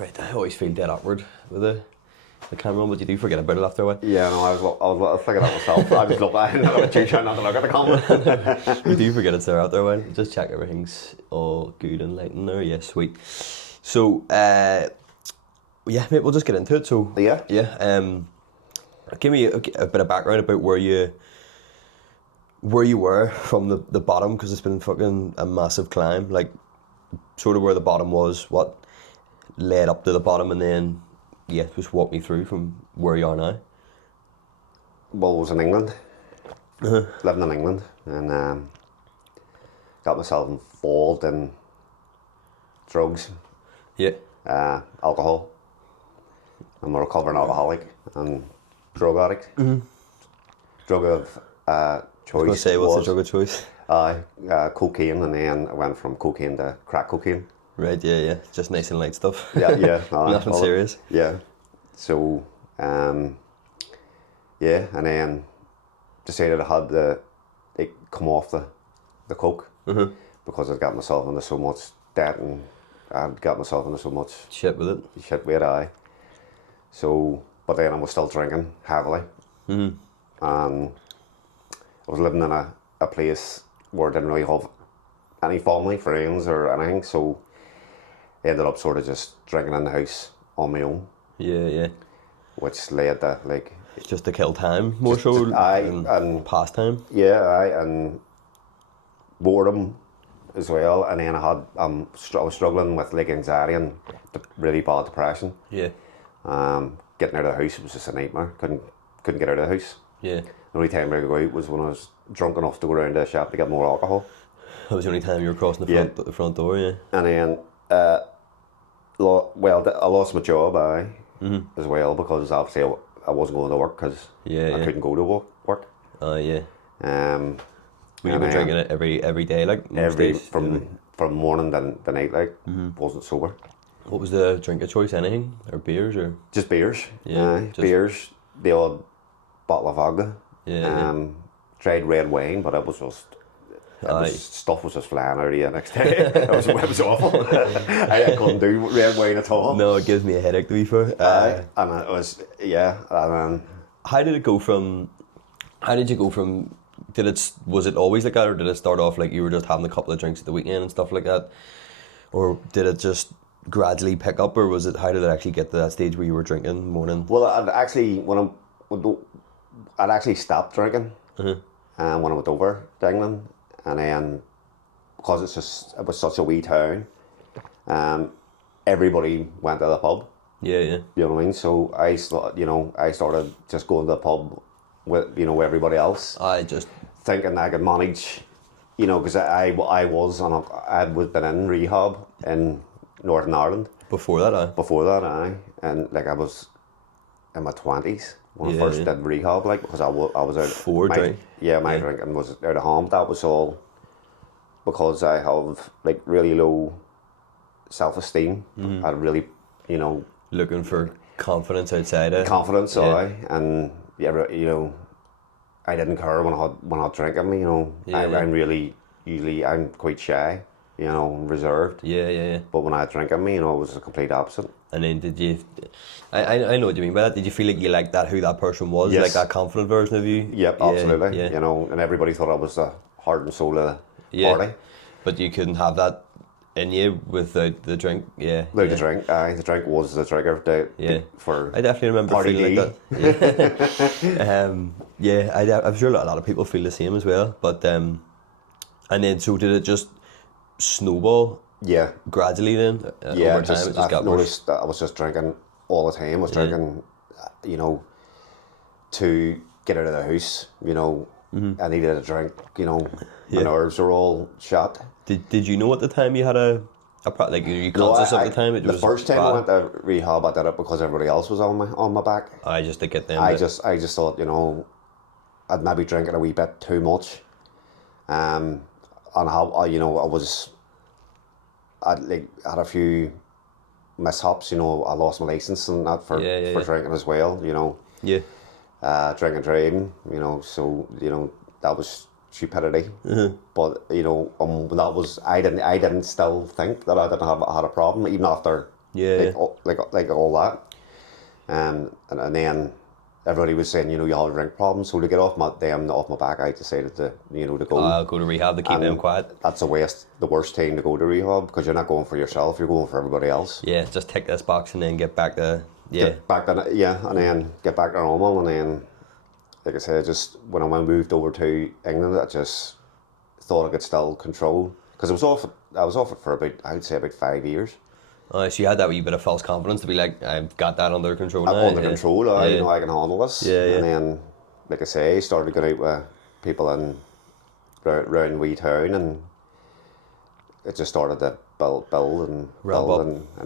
Right, I always feel dead awkward with the camera on, but you do forget about it after a while. Yeah, no, I was thinking that myself. I just looked at it, I was too trying not to look at the camera. You do forget it's there after a while. Just check everything's all good and light in there. Yeah, sweet. So, yeah, mate, we'll just get into it. So, Yeah. give me a bit of background about where you were from the bottom, because it's been fucking a massive climb. Like, sort of where the bottom was, what led up to the bottom, and then, yeah, just walk me through from where you are now. Well, I was in England, living in England, and got myself involved in drugs, Yeah. alcohol. I'm a recovering alcoholic and drug addict. Drug of choice. I was going to say, what's the drug of choice? Cocaine, and then I went from cocaine to crack cocaine. Right, yeah. Just nice and light stuff. Yeah. Nothing serious. Yeah. So, yeah, and then decided I had to come off the coke because I'd got myself into so much debt and I'd got myself into so much Shit with it. shit with I. So, but then I was still drinking heavily. And I was living in a place where I didn't really have any family, friends or anything, so I ended up sort of just drinking in the house on my own. Yeah. Which led to Just to kill time, more so and pastime. Yeah, and boredom as well. And then I was struggling with anxiety and really bad depression. Yeah. Getting out of the house was just a nightmare. Couldn't get out of the house. Yeah. The only time I could go out was when I was drunk enough to go around to the shop to get more alcohol. That was the only time you were crossing the front door, yeah. And then, I lost my job as well, because obviously I wasn't going to work because I couldn't go to work. Oh, yeah. Were you been drinking it every day, like? Most days? From morning to night, like, wasn't sober. What was the drink of choice, anything? Or beers, or? Just beers. Yeah. Beers, the odd bottle of vodka. Yeah. Tried red wine, but it was just... stuff was just flying out of you the next day. it was awful. I couldn't do red wine at all. No, it gives me a headache, to be fair. And it was, and How did you go from, was it always like that, or did it start off like you were just having a couple of drinks at the weekend and stuff like that? Or did it just gradually pick up, or how did it actually get to that stage where you were drinking morning? Well, I'd actually stopped drinking when I went over to England, and then because it was such a wee town, everybody went to the pub. Yeah. You know what I mean? So I started just going to the pub with everybody else. I just thinking I could manage, because I had been in rehab in Northern Ireland. Before that, and like I was in my 20s when I first did rehab, like, because I was out. My drinking was out of hand. That was all because I have like really low self-esteem. I really, looking for confidence outside it. Confidence, and I didn't care when I had drinking me. I'm really usually I'm quite shy. Reserved. Yeah. But when I had drinking me, it was a complete opposite. And then did you, I know what you mean by that, did you feel like you liked that, who that person was, yes. like that confident version of you? Yep, absolutely. Yeah. And everybody thought I was the heart and soul of the party. But you couldn't have that in you without the drink, the drink, the drink was the trigger for I definitely remember party feeling like that. I'm sure a lot of people feel the same as well, but and then so did it just snowball? Yeah. Gradually then? Over time it just got noticed that I was just drinking all the time. I was drinking, to get out of the house, I needed a drink, my nerves were all shot. Did you know at the time you had were you conscious at the time? The first time I went to rehab, I did it because everybody else was on my back. I just to get them. I just thought, I'd maybe drinking a wee bit too much. And how, I'd had a few mishaps, I lost my license and that for drinking as well, Yeah. Drink and driving, so, that was stupidity. But, that was, I didn't still think that I had a problem, even after Yeah. Like all that. And then everybody was saying, you have a drink problem. So to get off my back, I decided to go. Go to rehab to keep them quiet. That's the worst thing to go to rehab, because you're not going for yourself, you're going for everybody else. Yeah, just tick this box and then get back to and then get back to normal. And then, like I said, just when I moved over to England, I just thought I could still control, because I was off it for about 5 years. So you had that wee bit of false confidence to be like, I've got that under control now. Under control, I can handle this. Yeah. And then, like I say, I started going out with people around wee town, and it just started to build and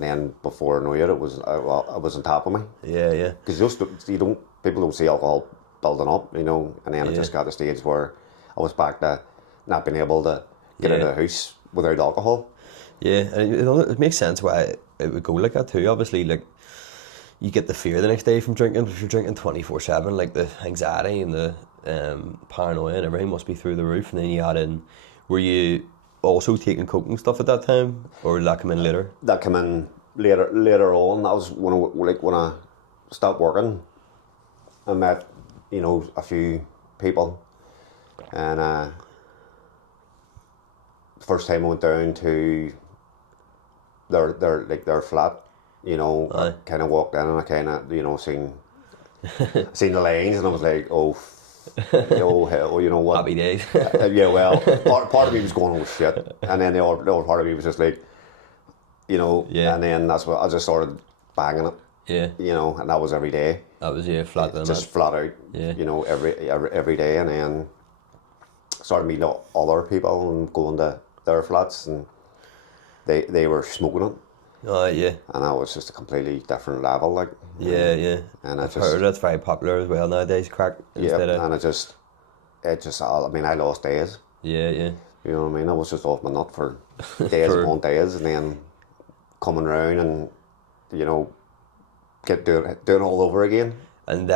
then before I knew it, it was on top of me. Yeah. Because people don't see alcohol building up, and then it just got to the stage where I was back to not being able to get out of the house without alcohol. Yeah, and it makes sense why it would go like that too. Obviously, like, you get the fear the next day from drinking. If you're drinking 24/7, like the anxiety and the paranoia and everything must be through the roof. And then you add in, were you also taking coke and stuff at that time, or did that come in later? That came in later on. That was when I stopped working. I met a few people, and the first time I went down to their flat, I kind of walked in and I kind of seen the lines, and I was like, oh hell, you know what? Happy days. Yeah, well, part of me was going, oh shit, and then the other part of me was just like, and then that's what I just started banging it. Yeah. And that was every day. That was flat then. Just flat out. Yeah. Every day, and then started meeting other people and going to their flats, and they were smoking it. Oh yeah. And that was just a completely different level, like. Yeah. And I've heard it's very popular as well nowadays, crack. And I lost days. Yeah. You know what I mean? I was just off my nut for days upon days, and then coming round and get doing it all over again. And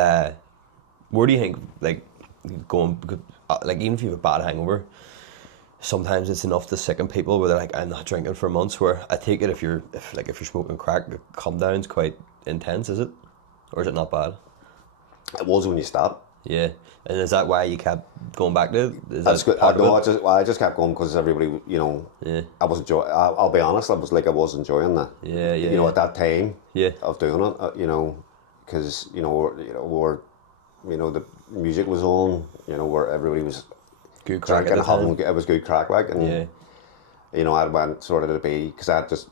where do you think, like, even if you have a bad hangover, sometimes it's enough to sicken people where they're like, I'm not drinking for months. Where I take it if you're smoking crack, the come down's quite intense, is it? Or is it not bad? It was when you stopped. Yeah. And is that why you kept going back to it? I just kept going because everybody, Yeah. I was enjoying. I'll be honest, I was enjoying that. Yeah. At that time. Yeah. Of doing it, because the music was on, where everybody was good crack drinking, having it was good crack, like, and I went sort of to be, because I had just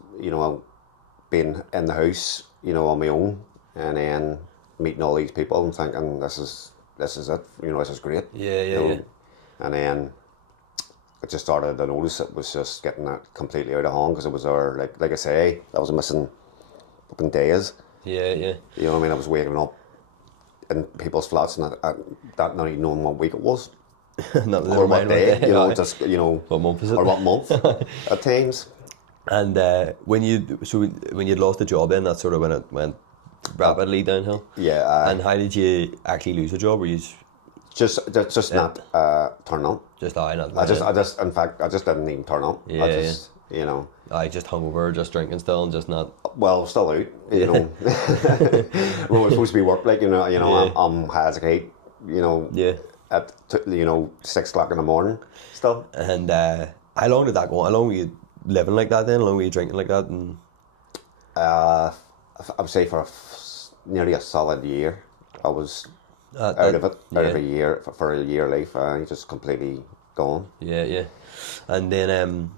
been in the house, on my own, and then meeting all these people and thinking this is it, this is great. Yeah. And then I just started to notice it was just getting completely out of hand, because it was like I say, I was missing fucking days. Yeah. You know what I mean? I was waking up in people's flats and that not even knowing what week it was. Or what day, just what month is it? Or what month at times. And when you'd lost the job, then that's sort of when it went rapidly downhill. Yeah. And how did you actually lose a job? Were you just not turn on? In fact, I just didn't even turn on. I just hungover, just drinking still, and just not. Well, still out. We were supposed to be work, like I'm high as a kite. At 6 o'clock in the morning, still. And how long did that go on? How long were you living like that then? How long were you drinking like that? And I would say for nearly a solid year, I was out of it. Out of a year for a year life. I just completely gone. Yeah. And then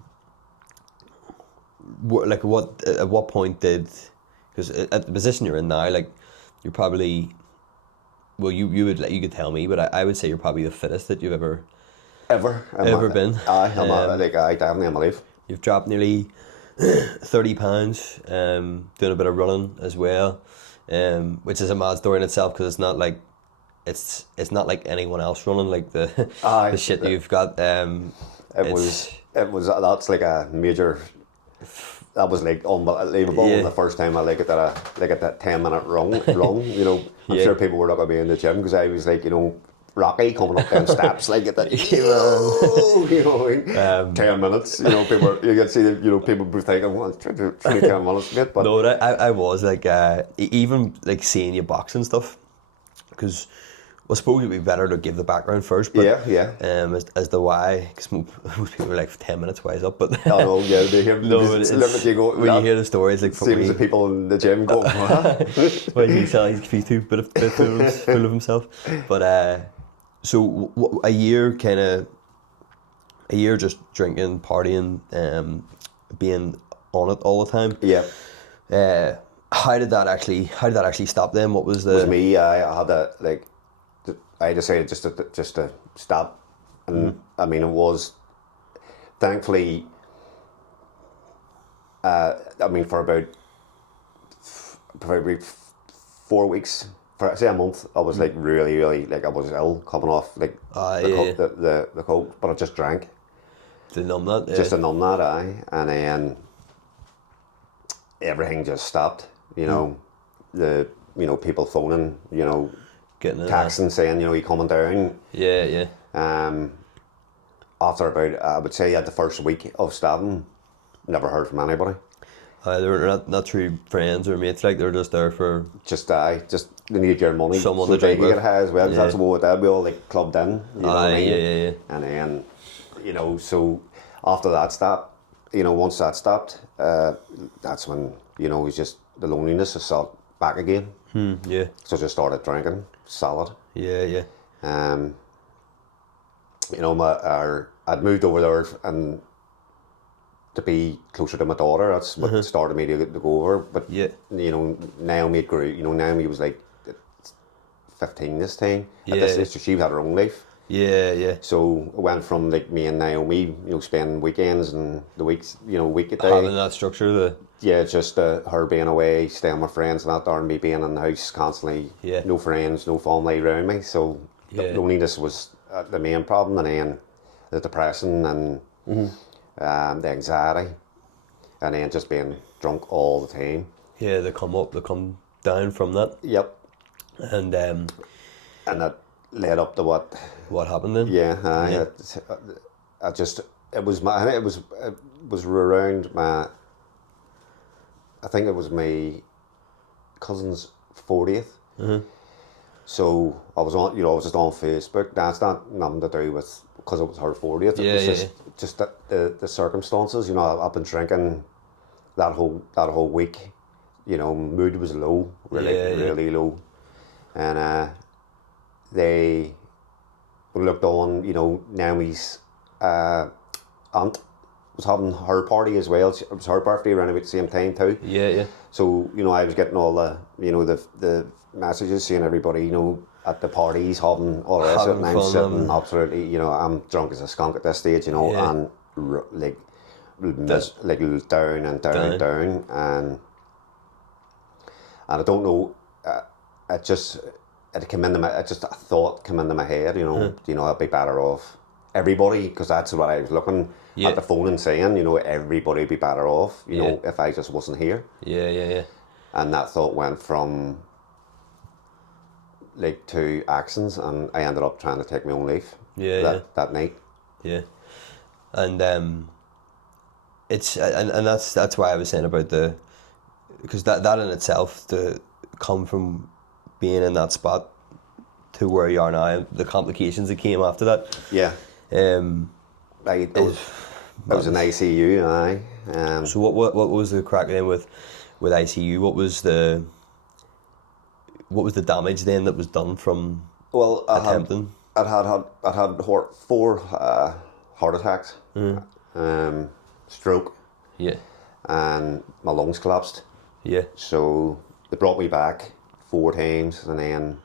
at what point because at the position you're in now, like, you're probably, well, you could tell me, but I would say you're probably the fittest that you've ever been. I definitely am alive. You've dropped nearly 30 pounds, doing a bit of running as well, which is a mad story in itself, because it's not like anyone else running, like the shit that you've got. That's like a major. That was like unbelievable. Yeah. The first time I did that 10-minute run. I'm sure people were looking at me in the gym, because I was like, Rocky coming up them steps like at that. You know what I mean? 10 minutes. You know, you can see that, you know, people be thinking, well, it's 10 minutes, mate. But no, I was like, even like seeing you box and stuff, because I suppose it'd be better to give the background first. But yeah. As to why, because most people are like 10 minutes wise up, but I know, yeah, they hear when you hear the stories, like same as the people in the gym going, well, you can tell he's too bit full of himself. But so a year just drinking, partying, being on it all the time. Yeah. How did that actually stop then? What was the? It was me. I had that, like, I decided just to stop, and I mean, it was thankfully. I mean, for about 4 weeks, for say a month, I was like really like I was ill, coming off like the coke, but I just drank. To numb that, just to numb that, and then everything just stopped. You know, people phoning, you know, getting texting saying, you know, you coming down. Yeah. After about, I would say, the first week of stopping, never heard from anybody. They were not true friends or mates, like they were just there for just they needed your money, someone so to drink they with. Get high as well. Because that's what that we all like clubbed in. You know what I mean? Yeah. And then, you know, so after that stopped, you know, once that stopped, that's when, you know, it's just the loneliness is sort back again. Yeah. So I just started drinking solid. Yeah. You know, I'd moved over there and to be closer to my daughter. That's what started me to go over. But you know, Naomi grew. You know, Naomi was like 15 this time. Yeah. At this age, so she had her own life. Yeah. So it went from like me and Naomi, you know, spending weekends and the weeks, you know, week a day. Having that structure, just her being away, staying with friends and that there, and me being in the house constantly. Yeah. No friends, no family around me. So the loneliness was the main problem, and then the depression and the anxiety, and then just being drunk all the time. Yeah, they come down from that. Yep. And that led up to what happened then? Yeah, it was around I think it was my cousin's 40th. So I was on, you know, I was just on Facebook. That's not nothing to do with because it was her 40th. It was just that the circumstances. You know, I've been drinking that whole week. You know, mood was low, really low, and they looked on. You know, Naomi's aunt was having her party as well. It was her birthday around about the same time too. Yeah. So, you know, I was getting all the, you know, the messages, seeing everybody, you know, at the parties having all the rest of it, and I'm sitting absolutely, you know, I'm drunk as a skunk at this stage, you know, and like down, and I don't know, it came into my, just a thought came into my head, you know, I'd be better off everybody, because that's what I was looking at the phone and saying, you know, everybody would be better off, you know, if I just wasn't here. Yeah. And that thought went from like to actions, and I ended up trying to take my own life. That night. Yeah, and it's and that's why I was saying about because that in itself, to come from being in that spot to where you are now, the complications that came after that. Yeah. I was in ICU, aye. So what was the crack then with ICU? What was the damage then that was done from attempting? I'd had 4 heart attacks, stroke, and my lungs collapsed. Yeah. So they brought me back 4 times, and then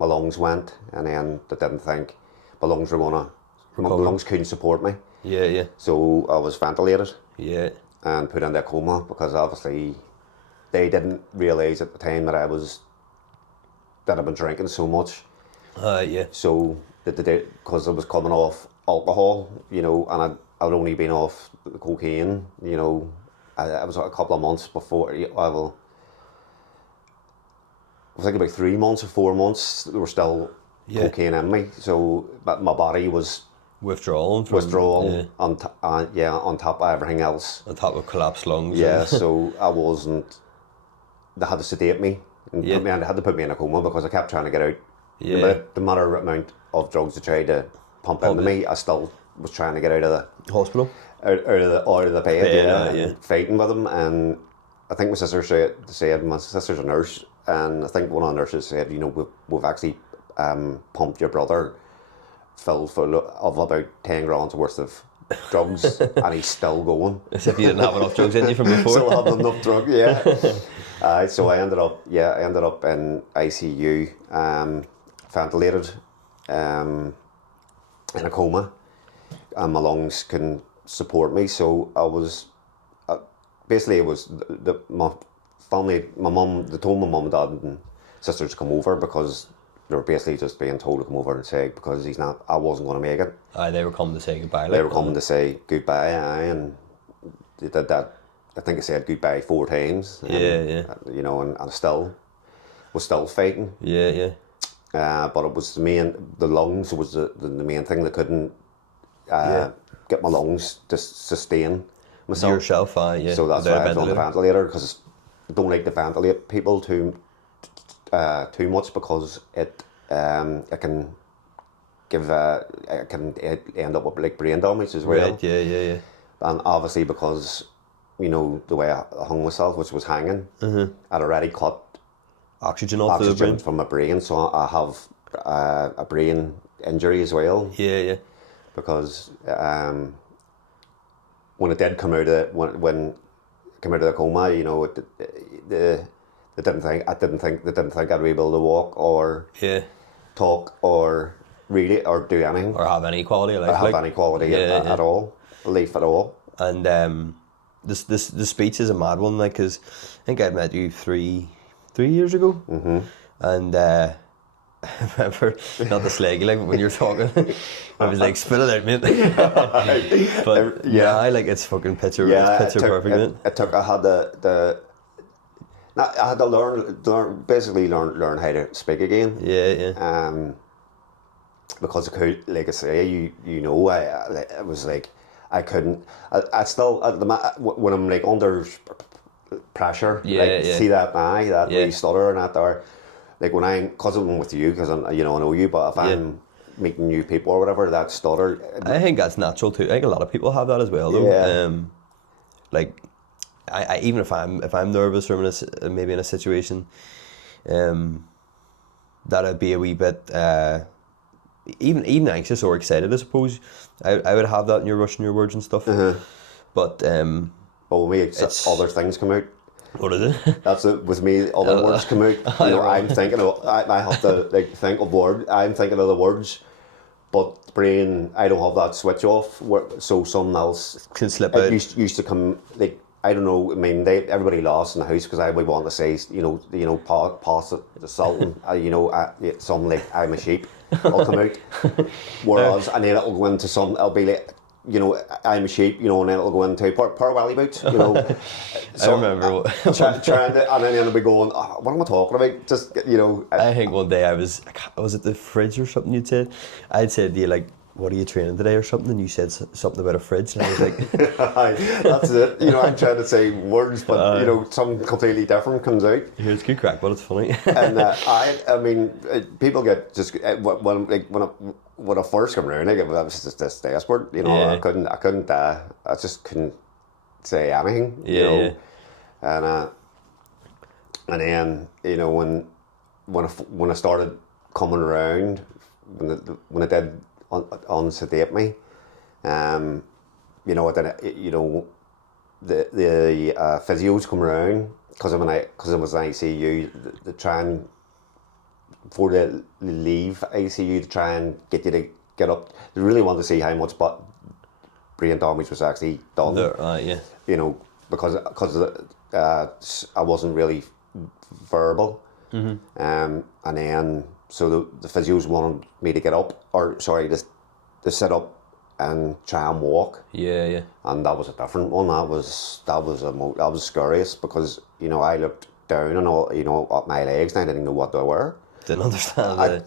my lungs went, and then they didn't think my lungs were gonna. My lungs couldn't support me. Yeah. So I was ventilated. Yeah. And put into a coma, because obviously they didn't realise at the time that I'd been drinking so much. Yeah. So because I was coming off alcohol, you know, and I'd only been off the cocaine, you know, I was a couple of months before. I think about 3 months or 4 months. They were still cocaine in me. So, but my body was withdrawal on top of everything else. On top of collapsed lungs. Yeah, so I wasn't. They had to sedate me and they had to put me in a coma because I kept trying to get out. Yeah. But the matter amount of drugs they tried to pump into me, I still was trying to get out of the hospital, out of the bed, fighting with them. And I think my sister said my sister's a nurse, and I think one of the nurses said, we've actually pumped your brother full of about 10 grams worth of drugs, and he's still going. As if you didn't have enough drugs in you from before. Still having enough drugs, yeah. So I ended up in ICU, ventilated, in a coma, and my lungs couldn't support me. So I was basically, it was my family, my mum. They told my mum and dad and sisters to come over because they were basically just being told to come over and say, because I wasn't going to make it. They were coming to say goodbye. They were coming to say goodbye, and they did that. I think I said goodbye 4 times. And I still was fighting. Yeah. But it was the lungs was the main thing. They couldn't get my lungs to sustain myself. Yourself, So that's why I was on the ventilator, because I don't like to ventilate people too much, because it can give it can end up with like brain damage as well. Right, yeah. And obviously because the way I hung myself, which was hanging, I'd already cut oxygen off the brain from my brain, so I have a brain injury as well. Yeah. Because when it did come out of when I came out of the coma, they didn't think I'd be able to walk or talk or read it or do anything or have any quality of life. Any quality at all, life at all. And the speech is a mad one, like, because I think I met you 3 years ago, and I remember, not the slaggy, like, when you were talking, I was like, spit it out, mate. But I like, it's fucking picture perfect. I had to learn how to speak again. Yeah. Because I could, like I say, I was like, I couldn't. I still when I'm like under pressure, see that wee stutter and that there. Like when because I'm with you, because I know you, but if I'm meeting new people or whatever, that stutter. I think that's natural too. I think a lot of people have that as well, though. Yeah. Like, I even if I'm nervous or maybe in a situation, that'd be a wee bit even anxious or excited, I suppose. I would have that in your rushing your words and stuff. But with me, other things come out. What is it? That's it. With me, other words come out. I'm thinking of. I have to think of words. I'm thinking of the words, but brain, I don't have that switch off. So something else can slip out. Used to come like. I don't know. I mean, everybody lost in the house because I would want to say, pass the salt, and something like I'm a sheep. I'll come out. Whereas, and then it'll go into some. It'll be like, I'm a sheep, and then it'll go into poor welly boots, So, I remember trying to, and then it'll be going, oh, what am I talking about? Just, I think one day I was at the fridge or something. You'd said, I'd said to you, like, what are you training today or something, and you said something about a fridge, and I was like, that's it. I'm trying to say words, but something completely different comes out. Here's good crack, but it's funny. And I mean, people get just when I first come around, I was just this desperate. I just couldn't say anything. And then when I started coming around, when I did unsedate me, the physios come around because I was in ICU. They try and before they leave ICU to try and get you to get up. They really want to see how much brain damage was actually done. Because I wasn't really verbal, and then. So the physios wanted me to get up, to sit up and try and walk. Yeah. And that was a different one. That was scariest because I looked down and all at my legs and I didn't know what they were. Didn't understand.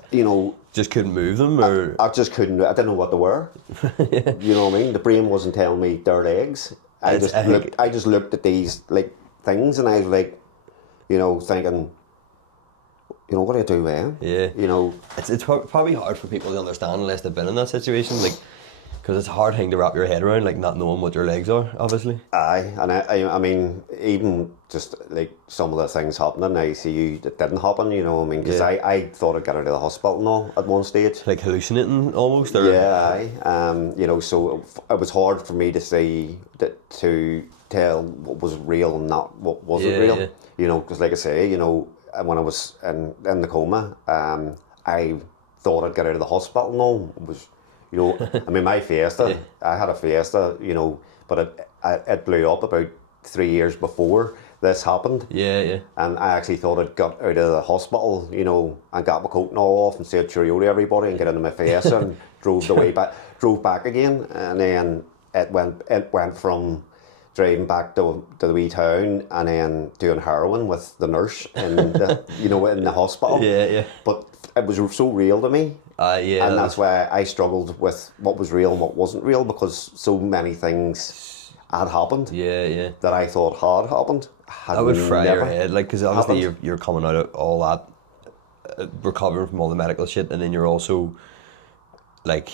Just couldn't move them, or I just couldn't. I didn't know what they were. Yeah. You know what I mean? The brain wasn't telling me they're legs. I just looked at these like things, and I was like, thinking, what do I do, man? Yeah. It's probably hard for people to understand unless they've been in that situation, like, because it's a hard thing to wrap your head around, like not knowing what your legs are, obviously. Aye, and I mean, even just like some of the things happening, I see you that didn't happen. You know what I mean? Because I thought I'd get out of the hospital now at one stage. Like hallucinating almost, or yeah, aye. So it was hard for me to see to tell what was real and not what wasn't real. Yeah. Because like I say, when I was in the coma, I thought I'd get out of the hospital now. It was. I mean, my Fiesta, I had a Fiesta, but it blew up about 3 years before this happened. Yeah. And I actually thought I'd got out of the hospital, and got my coat and all off and said cheerio to everybody and get into my Fiesta and drove back again. And then it went from driving back to the wee town and then doing heroin with the nurse in the, in the hospital. Yeah. But it was so real to me. And that's why I struggled with what was real and what wasn't real, because so many things had happened. Yeah. That I thought had happened. That would fry your head, like, because obviously you're coming out of all that, recovering from all the medical shit, and then you're also like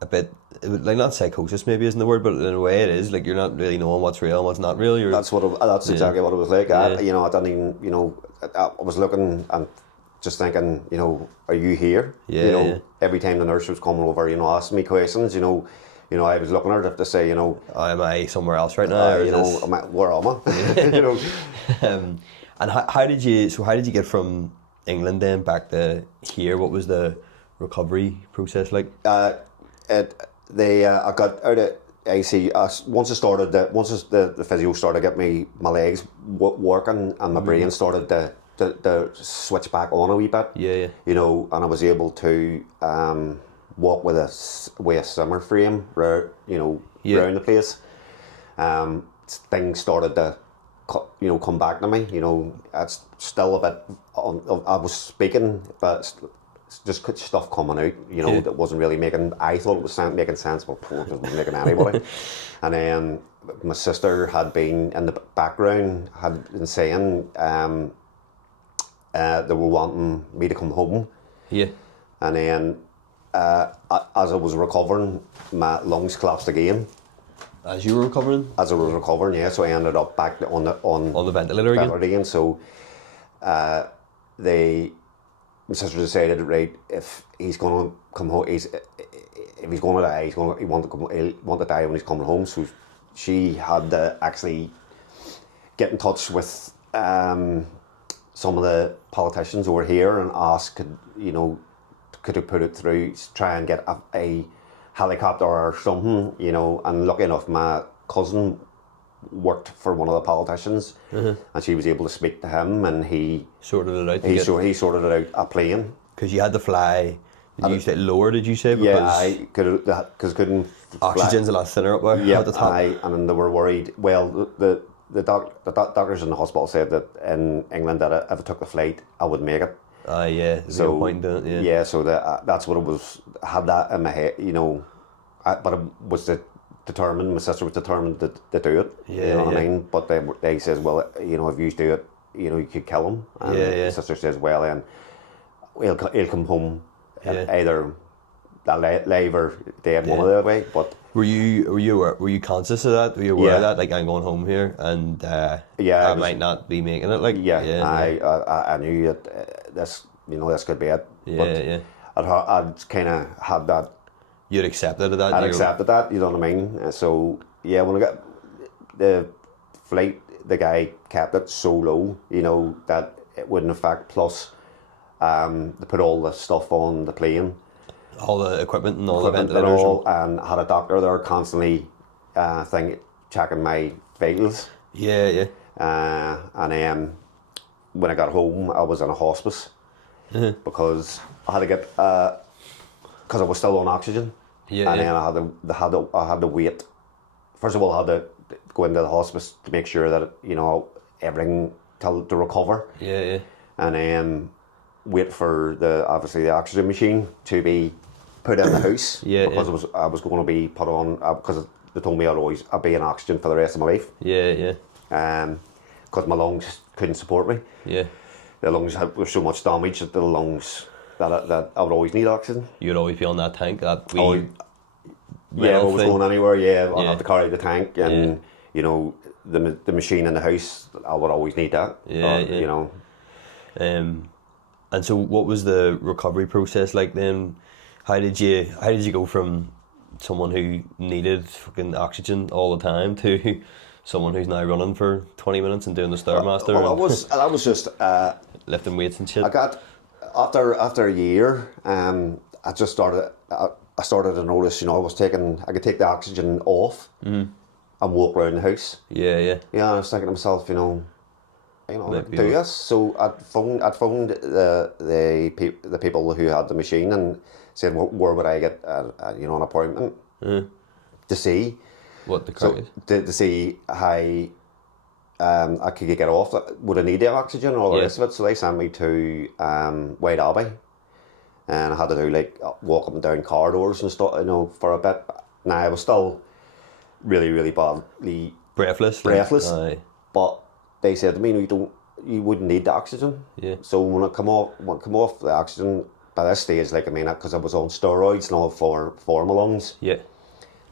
a bit, like, not psychosis maybe isn't the word, but in a way it is, like, you're not really knowing what's real and what's not real. That's exactly what it was like. I didn't even, I was looking and just thinking, are you here? Every time the nurse was coming over, asking me questions, I was looking at her to say, am I somewhere else right now? Where am I? And how did you get from England then back to here? What was the recovery process like? I got out of AC once the physio started to get my legs working and my brain started to switch back on a wee bit. Yeah. And I was able to walk with a Zimmer frame around the place. Things started to come back to me. It's still a bit. I was speaking, but it's just stuff coming out. That wasn't really making. I thought it was making sense, but it wasn't making anybody. And then my sister had been in the background, had been saying. They were wanting me to come home. Yeah. And then, as I was recovering, my lungs collapsed again. As you were recovering? As I was recovering, yeah. So I ended up back on the ventilator again. So, my sister decided, right, if he's going to come home, if he's going to die, he want to die when he's coming home. So she had to actually get in touch with some of the politicians who were here and ask, could it put it through, try and get a helicopter or something, and lucky enough, my cousin worked for one of the politicians, and she was able to speak to him, and he sorted it out. He sorted it out a plane. Because you had to fly. Did you say lower? Did you say? Because couldn't. Oxygen's a lot thinner up there at the top. And then they were worried. Well, the doctors in the hospital said that in England that if I took the flight, I would make it. There's no point in it. Yeah, so that's what it was. I had that in my head, but it was determined. My sister was determined to do it. Yeah, you know what I mean. But they says, well, if you do it, you could kill him. And my sister says, well, then he'll come home either alive or dead, one of the way. But were you conscious of that? Were you aware of that? Like, I'm going home here, and I might not be making it. Like, I knew that this could be it. I'd kind of had that. You'd accepted that. I'd accepted that. You know what I mean? So yeah, when I got the flight, the guy kept it so low, that it wouldn't affect. Plus, they put all the stuff on the plane. All the equipment and all the ventilators. And had a doctor there constantly checking my vitals. Yeah. And then when I got home, I was in a hospice because I had to get because I was still on oxygen. Then I had to wait. First of all, I had to go into the hospice to make sure that everything to recover. Yeah. And then wait for obviously the oxygen machine to be put in the house. Because I was going to be put on, because they told me I'd be in oxygen for the rest of my life. Because my lungs couldn't support me. The lungs were so much damage that the lungs that I would always need oxygen. You'd always be on that tank. That if I was going anywhere, I'd have to carry the tank, and you know, the machine in the house, I would always need that. You know. And so, what was the recovery process like then? How did you go from someone who needed fucking oxygen all the time to someone who's now running for 20 minutes and doing the Stairmaster? Well, that was just lifting weights and shit. I got after a year, I started to notice, you know, I could take the oxygen off and walk around the house. Yeah, I was thinking to myself, you know, I could do this. So I'd phoned the people who had the machine and said, where would I get an appointment to see what the crack is? To see how I could get off. Would I need the oxygen or all the rest of it? So they sent me to White Abbey, and I had to do walk up and down corridors and stuff, you know, for a bit. Now I was still really, really badly breathless. But they said to me, you wouldn't need the oxygen. So when I come off the oxygen, by this stage, because I was on steroids now for my lungs. I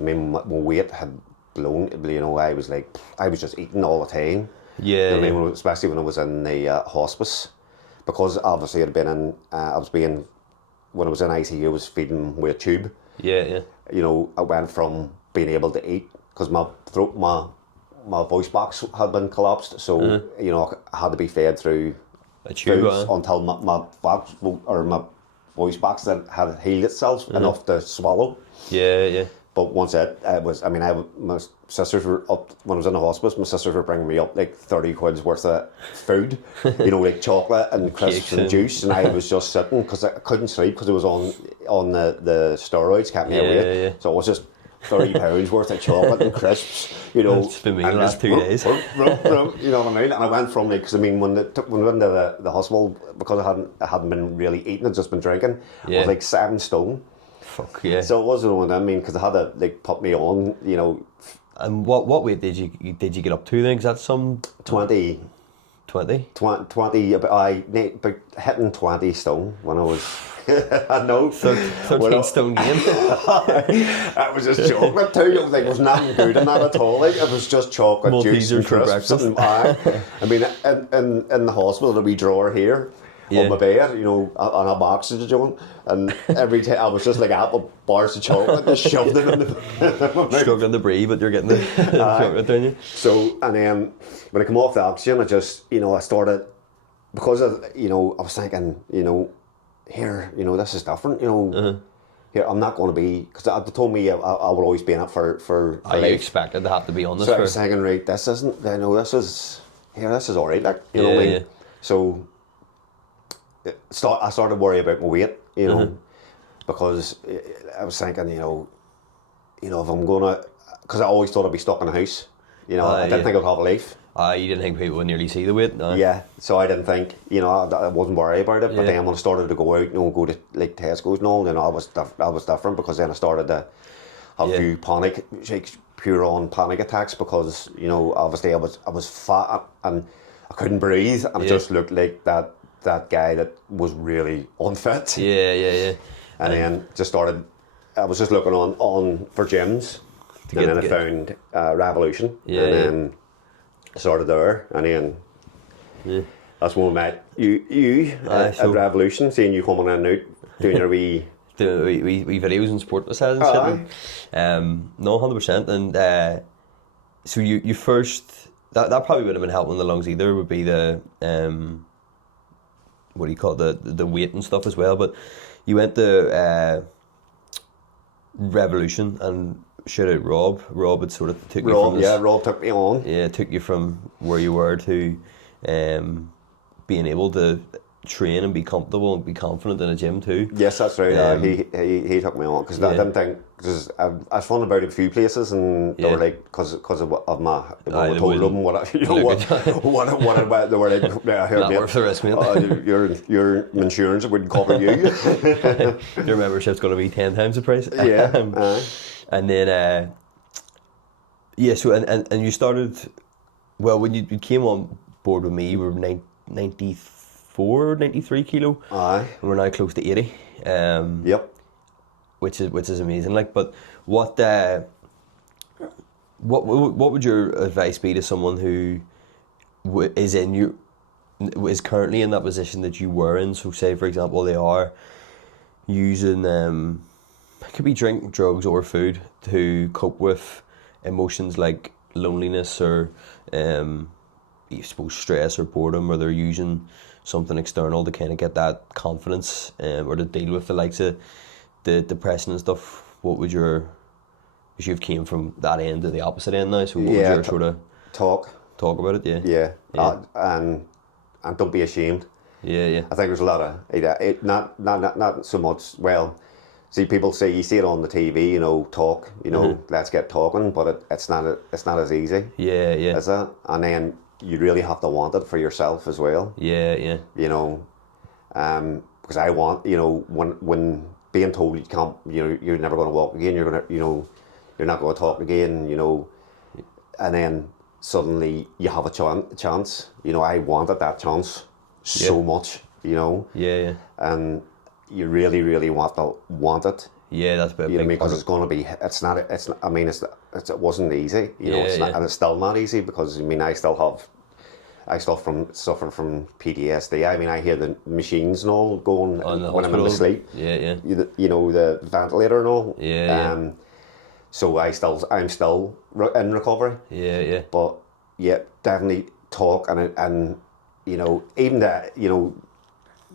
mean, my weight had blown. You know, I was just eating all the time. I mean, especially when I was in the hospice, because obviously when I was in ICU, I was feeding with a tube. You know, I went from being able to eat, because my throat, my voice box had been collapsed, so you know, I had to be fed through a tube until my voice box that had healed itself enough to swallow. But once my sisters were up, when I was in the hospice, my sisters were bringing me up 30 quid's worth of food, you know, like chocolate and crisps and juice, and I was just sitting, because I couldn't sleep, because it was on the steroids, kept me awake. So it was just 30 pounds worth of chocolate and crisps, you know. It's been me the last 2 days. You know what I mean? And I went from because I mean, when we went into the hospital, because I hadn't been really eating, I'd just been drinking, I was 7 stone. Fuck yeah. So it wasn't one of them, I mean, because I had to put me on, you know. And what weight did you get up to then? Because that's some 20. 20? 20, but hitting 20 stone when I was, I know. 13 stone gain. That was just chocolate too. It was nothing good in that at all. It was just chocolate, juice and crisps. I mean, in the hospital, the wee drawer here on my bed, you know, on a oxygen, and every time I was just apple bars of chocolate, just shoved it in the struggling to breathe, but you're getting the chocolate down you. So, and then when I come off the oxygen, I just, you know, I started, because of, you know, I was thinking, you know, here, you know, this is different, you know. Here, I'm not going to be, because they told me I will always be in it for life. You expected to have to be on this. So I was thinking, right, this isn't, you know, this is alright, you know what I mean? So I started worrying about my weight, you know, because I was thinking, you know, if I'm gonna, because I always thought I'd be stuck in a house, you know, I didn't think I'd have a life. You didn't think people would nearly see the weight? No. Yeah, so I didn't think, you know, I wasn't worried about it. But then when I started to go out, you know, go to Tesco's and all, then I was different, because then I started to have a few pure on panic attacks, because, you know, obviously I was fat and I couldn't breathe, and I just looked like that guy that was really unfit. And then I was just looking on for gyms, and then I found Revolution, and then started there, and then that's when I met you at Revolution, seeing you coming in and out, doing your wee videos and sport massages and shit. No, 100%. And so you first, that probably would have been helping the lungs either, would be the what do you call it, the weight and stuff as well. But you went to Revolution, and shout out Rob. Rob had sort of took you from this, Rob took me on. Yeah, took you from where you were to being able to train and be comfortable and be confident in a gym too. Yes, that's right. He took me on because I didn't think, because I've found about a few places and they were like, because of my, I told them what they were like, not worth the risk, mate. Your insurance wouldn't cover you. Your membership's going to be 10 times the price. Yeah. And then so and you started, well, when you came on board with me, you were 94, 93 kilo. Aye. And we're now close to 80. Yep. Which is amazing. Like, but what would your advice be to someone who is currently in that position that you were in? So, say for example, they are using it could be drink, drugs, or food to cope with emotions like loneliness or I suppose stress or boredom, or they're using something external to kind of get that confidence or to deal with the likes of the depression and stuff. What would because you've came from that end to the opposite end now, so what would your sort of talk about it? Yeah. And don't be ashamed. Yeah. I think there's a lot of it, not so much. Well, see, people say, you see it on the TV, talk, let's get talking, but it's not as easy. Yeah. Is it? And then you really have to want it for yourself as well. Yeah. Because I want, when being told you can't, you're never going to walk again, you're not going to talk again, and then suddenly you have a chance. I wanted that chance so much, Yeah. And you really, really want it. Yeah, that's about because it's going to be. It wasn't easy. And it's still not easy because I still suffer from PTSD. I hear the machines and all going when I'm in sleep. Yeah. The ventilator and all. Yeah. So I'm still in recovery. Yeah. But yeah, definitely talk and even that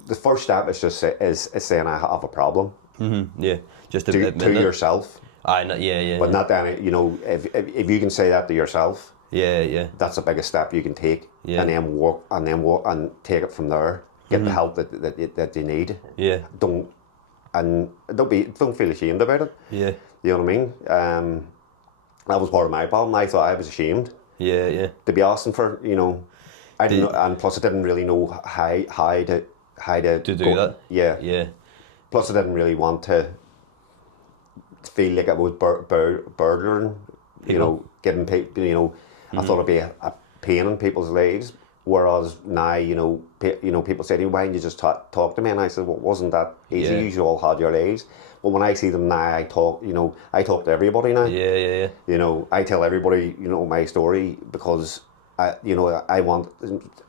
the first step is just saying I have a problem. Mm-hmm. Yeah, just to yourself. Yeah. But not that if you can say that to yourself. Yeah. That's the biggest step you can take. Yeah. And then walk and take it from there. Get the help that you need. Yeah. Don't feel ashamed about it. Yeah. You know what I mean? That was part of my problem. I thought I was ashamed. Yeah. To be asking for, I didn't know, and plus I didn't really know how to do go, that. Yeah. Plus I didn't really want to feel like it was burdening, giving people, I thought it'd be a pain in people's lives. Whereas now, people say to me, why didn't you just talk to me? And I said, well, it wasn't that easy. Yeah. You all had your lives. But when I see them now, I talk to everybody now. Yeah. I tell everybody, my story because I want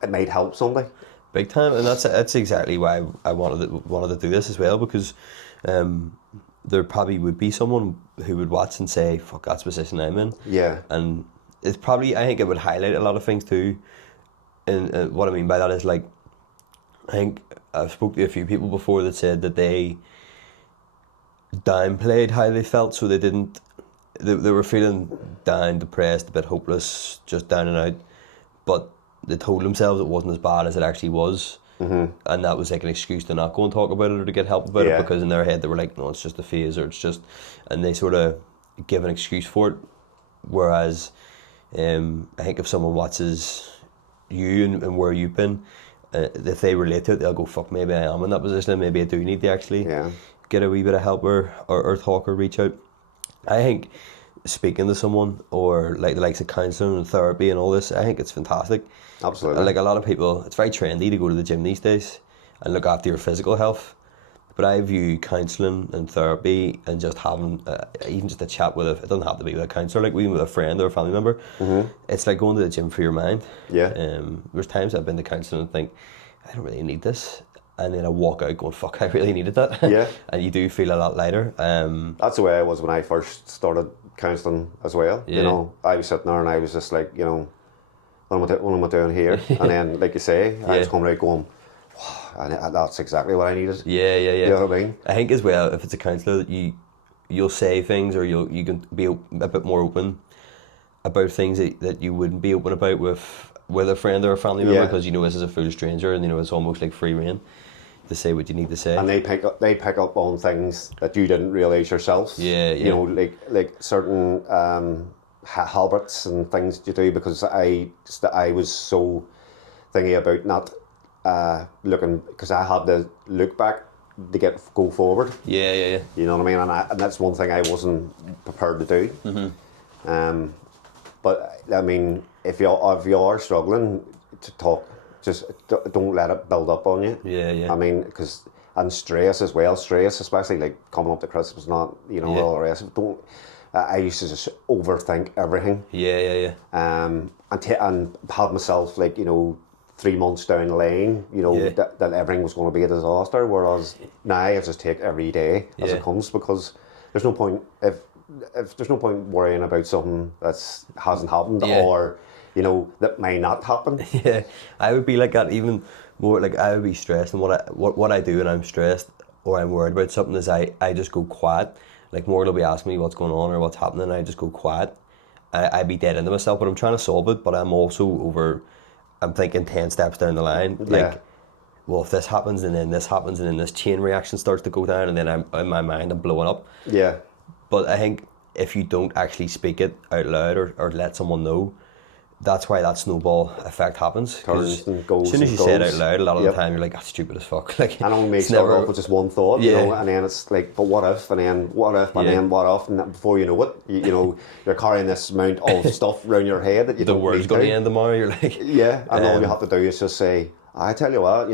it might help somebody. Big time, and that's exactly why I wanted to do this as well, because there probably would be someone who would watch and say, "Fuck, that's the position I'm in." Yeah. And it's probably, I think it would highlight a lot of things too. And what I mean by that is, like, I think I've spoke to a few people before that said that they downplayed how they felt, so they were feeling down, depressed, a bit hopeless, just down and out, but they told themselves it wasn't as bad as it actually was. Mm-hmm. And that was like an excuse to not go and talk about it or to get help about it, because in their head they were like, no, it's just a phase, or it's just, and they sort of give an excuse for it. Whereas I think if someone watches you and where you've been, if they relate to it, they'll go, fuck, maybe I am in that position and maybe I do need to actually get a wee bit of help or talk or reach out. I think speaking to someone, or like the likes of counselling and therapy and all this, I think it's fantastic. Absolutely. And like a lot of people, it's very trendy to go to the gym these days and look after your physical health. But I view counselling and therapy and just having even just a chat with it doesn't have to be with a counsellor, like even with a friend or a family member. Mm-hmm. It's like going to the gym for your mind. Yeah. There's times I've been to counselling and think, I don't really need this. And then I walk out going, fuck, I really needed that. Yeah. And you do feel a lot lighter. That's the way I was when I first started counselling as well. Yeah. I was sitting there and I was just like, what am I doing here? And then, like you say, I was coming out going, wow, and that's exactly what I needed. Yeah. You know what I mean? I think as well, if it's a counsellor, that you'll say things, or you can be a bit more open about things that you wouldn't be open about with with a friend or a family member, Yeah. because you know this is a full stranger, and you know it's almost like free reign to say what you need to say. And they pick up on things that you didn't realise yourself. Yeah, yeah. You know, like certain habits and things you do, because I was so thingy about not looking, because I had to look back to go forward. Yeah, yeah, yeah. You know what I mean? And that's one thing I wasn't prepared to do. Mm-hmm. But I mean, if you are struggling to talk, just don't let it build up on you. Yeah, yeah. I mean, and stress as well. Stress, especially like coming up to Christmas, not all the rest of it. Don't. I used to just overthink everything. Yeah, yeah, yeah. And had myself 3 months down the lane, that everything was going to be a disaster. Whereas now I just take every day as it comes, because there's no point if there's no point worrying about something that hasn't happened or that may not happen. Yeah, I would be like that. Even more, like I would be stressed, and what I do when I'm stressed or I'm worried about something is I just go quiet. Like Morgan will be asking me what's going on or what's happening, and I just go quiet. I'd be dead into myself, but I'm trying to solve it. But I'm also I'm thinking 10 steps down the line. Like, well, if this happens and then this happens and then this chain reaction starts to go down, and then I'm in my mind I'm blowing up. Yeah. But I think if you don't actually speak it out loud or let someone know, that's why that snowball effect happens. Turns and as soon as you say it out loud, a lot of the time you're like, that's stupid as fuck. Like, and only may start off with just one thought, and then it's like, but what if, and then what if, and then what if, and before you know it, you're carrying this amount of stuff around your head that you don't need to. The world's going to end tomorrow, you're like... Yeah, and all you have to do is just say, I tell you what,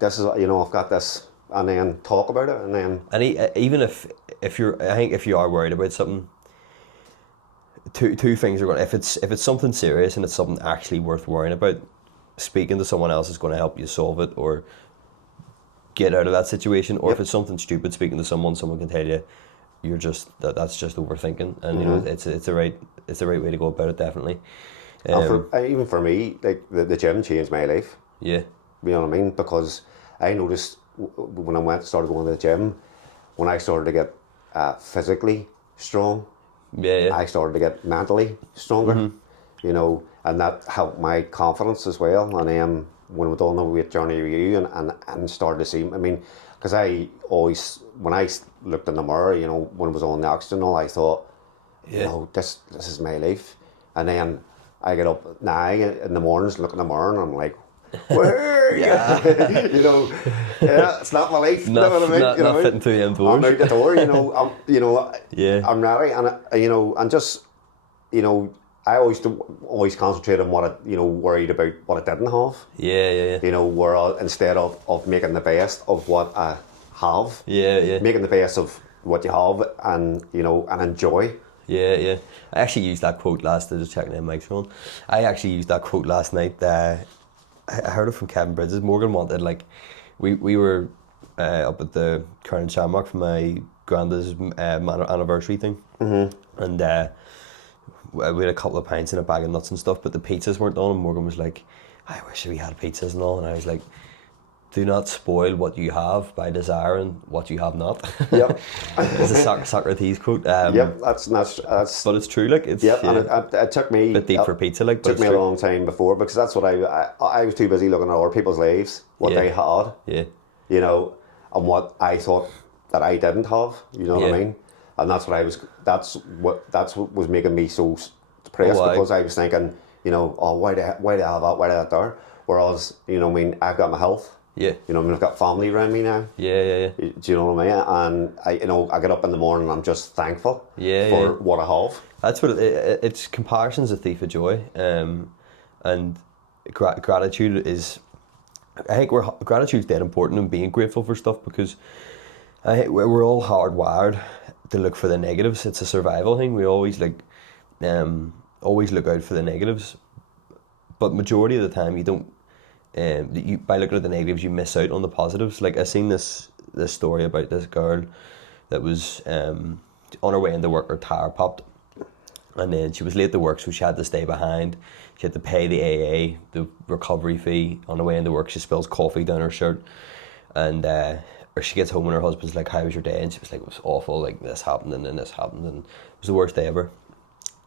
this is, I've got this, and then talk about it, and then... And even if you are worried about something, two things are going. If it's something serious and it's something actually worth worrying about, speaking to someone else is going to help you solve it or get out of that situation. Or if it's something stupid, speaking to someone can tell you you're just that's just overthinking, and it's the right way to go about it, definitely. Even for me, like the gym changed my life. Yeah, you know what I mean, because I noticed when I started going to the gym, when I started to get physically strong. Yeah. I started to get mentally stronger, and that helped my confidence as well. And then when I was on the weight journey with you and started to see, I mean, because I always, when I looked in the mirror, when I was on the oxygen, I thought, this is my life. And then I get up now in the mornings, look in the mirror, and I'm like, it's not my life. Not fitting through the indoors. I'm out the door. I'm ready, and and just I always concentrate on what I worried about what I didn't have. Yeah. Where instead of making the best of what I have. Yeah. Making the best of what you have, and and enjoy. Yeah. I actually used that quote last. I was just checking the mic's on. I actually used that quote last night. I heard it from Kevin Bridges. Morgan wanted, like, we were up at the Crown Shamrock for my granddad's anniversary thing, and we had a couple of pints and a bag of nuts and stuff, but the pizzas weren't on, and Morgan was like, I wish we had pizzas and all, and I was like, do not spoil what you have by desiring what you have not. Yep. It's a Socrates quote. That's. But it's true, like it's. Yep, and it took me a bit deep for pizza, like. It took me a long time before, because that's what I was too busy looking at other people's lives, what they had. Yeah. And what I thought that I didn't have. You know what I mean? And that's what was making me so depressed, because I was thinking, why do I have that? Why do I have that there? Whereas, I've got my health. Yeah. I've got family around me now. Yeah. Do you know what I mean? And I get up in the morning and I'm just thankful for what I have. That's what it's. Comparison's a thief of joy, and gratitude is. I think gratitude's dead important, and being grateful for stuff, because we're all hardwired to look for the negatives. It's a survival thing. We always look out for the negatives, but majority of the time you don't. By looking at the negatives, you miss out on the positives. Like, I seen this story about this girl that was on her way into work. Her tire popped, and then she was late to work, so she had to stay behind. She had to pay the AA, the recovery fee. On the way into work, she spills coffee down her shirt, and or she gets home and her husband's like, "How was your day?" And she was like, "It was awful. Like, this happened and then this happened, and it was the worst day ever."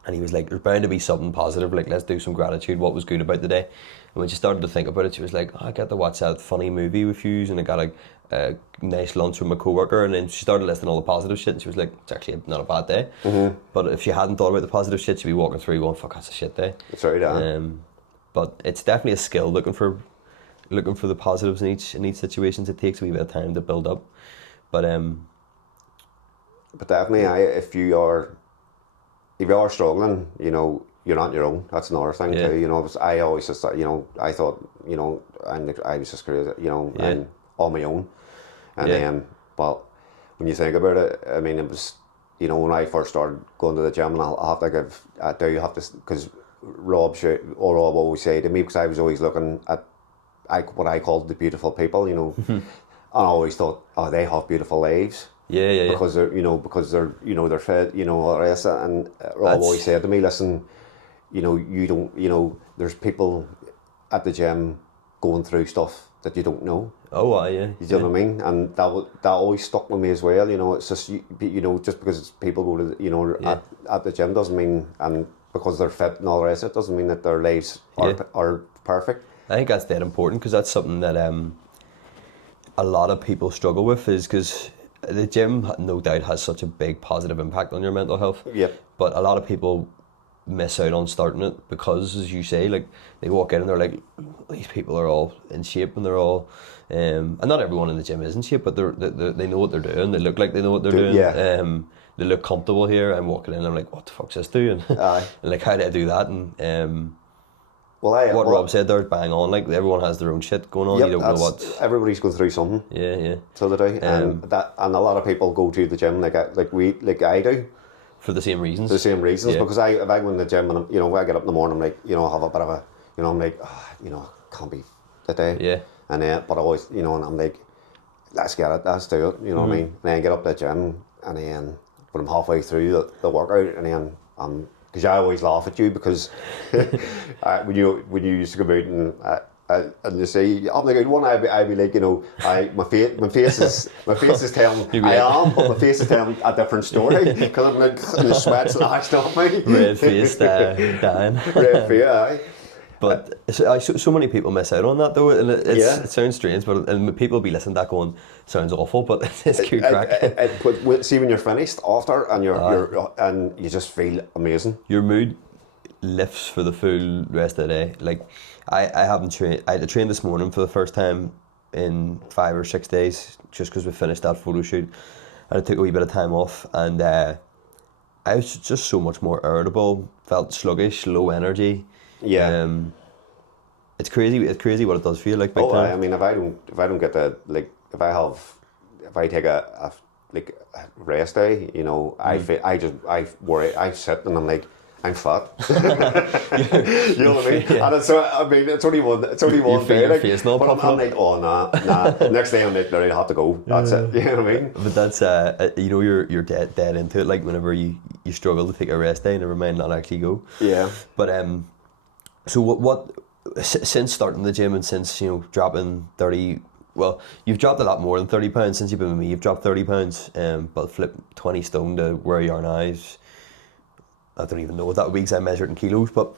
And he was like, there's bound to be something positive, like let's do some gratitude, what was good about the day. And when she started to think about it, she was like, oh, I got to watch that funny movie with you, and I got a nice lunch with my coworker, and then she started listing all the positive shit, and she was like, it's actually not a bad day. Mm-hmm. But if she hadn't thought about the positive shit, she'd be walking through going, fuck, that's a shit day. It's right, but it's definitely a skill, looking for the positives in each situation. It takes a wee bit of time to build up. But definitely, if you are struggling, you know, you're not your own. That's another thing too. You know, I always just, you know, I thought, you know, I was just crazy, you know, and on my own. And then, but when you think about it, I mean, it was, you know, when I first started going to the gym, and I do have to, because Rob always say to me, because I was always looking at what I called the beautiful people, you know, and I always thought, oh, they have beautiful lives. Yeah. Because they're, you know, they're fit, you know, all the rest of it. And Rob always said to me, listen, you know, you don't, you know, there's people at the gym going through stuff that you don't know. Oh, yeah. You know what I mean? And that always stuck with me as well. You know, it's just, you know, just because people go to, you know, at the gym doesn't mean, and because they're fit and all the rest of it, doesn't mean that their lives are perfect. I think that's dead important, because that's something that a lot of people struggle with, is because the gym no doubt has such a big positive impact on your mental health. Yep. But a lot of people miss out on starting it because, as you say, like they walk in and they're like, these people are all in shape, and they're all and not everyone in the gym is in shape, but they know what they're doing. They look like they know what they're doing. Yeah. They look comfortable here. I'm walking in and I'm like, what the fuck's this doing? Aye. And like, how do I do that? And what Rob said there, bang on. Like, everyone has their own shit going on. Yep, you don't know what. Everybody's going through something. Yeah. So they do, and a lot of people go to the gym like I do. For the same reasons. Because if I go in the gym and you know, when I get up in the morning, I'm like, you know, have a bit of a, you know, I'm like, you know, can't be today. Yeah. And then, but I always, you know, and I'm like, let's get it, let's do it. You know what I mean? And then I get up to the gym, and then when I'm halfway through the workout, and then because I always laugh at you, because when you used to go out and you say, I'm the good one, I'd be like, you know, my face is telling I am, but my face is telling a different story, because I'm like, and the sweat's lashed off me. Red face, Dan. Red face, aye. But so many people miss out on that though, and it sounds strange, but and people be listening to that going, sounds awful, but it's cute crack. See, when you're finished after, and and you just feel amazing. Your mood lifts for the full rest of the day. Like I haven't trained. I had to train this morning for the first time in 5 or 6 days, just because we finished that photo shoot, and I took a wee bit of time off, and I was just so much more irritable. Felt sluggish, low energy. Yeah. It's crazy. It's crazy what it does for you. Like, I mean, if I don't get the, like, if I take a rest day, you know, I worry. I sit and I'm like, I'm fat. You know what I mean? Yeah. And it's only one day. Like, but I'm like, oh nah. Next day I'm like, no, I have to go. That's it. You know what I mean? But that's you know, you're dead into it. Like, whenever you struggle to take a rest day, never mind not actually go. Yeah. But so what since starting the gym, and since, you know, dropping 30, well, you've dropped a lot more than 30 pounds since you've been with me. You've dropped 30 pounds, but flip 20 stone to where you are now is, I don't even know what that would be, because I measured in kilos, but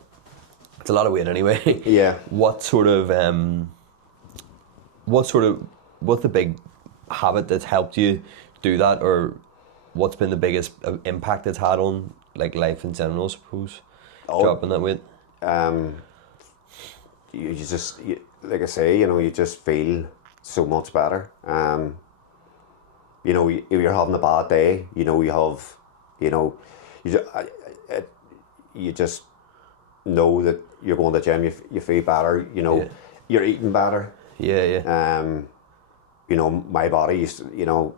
it's a lot of weight anyway. Yeah. What's the big habit that's helped you do that, or what's been the biggest impact it's had on, like, life in general, I suppose, dropping that weight? You just, like I say, you know, you just feel so much better. You know, if you're having a bad day, you know, you just know that you're going to the gym, you feel better, you know, you're eating better. Yeah. You know, my body used to, you know,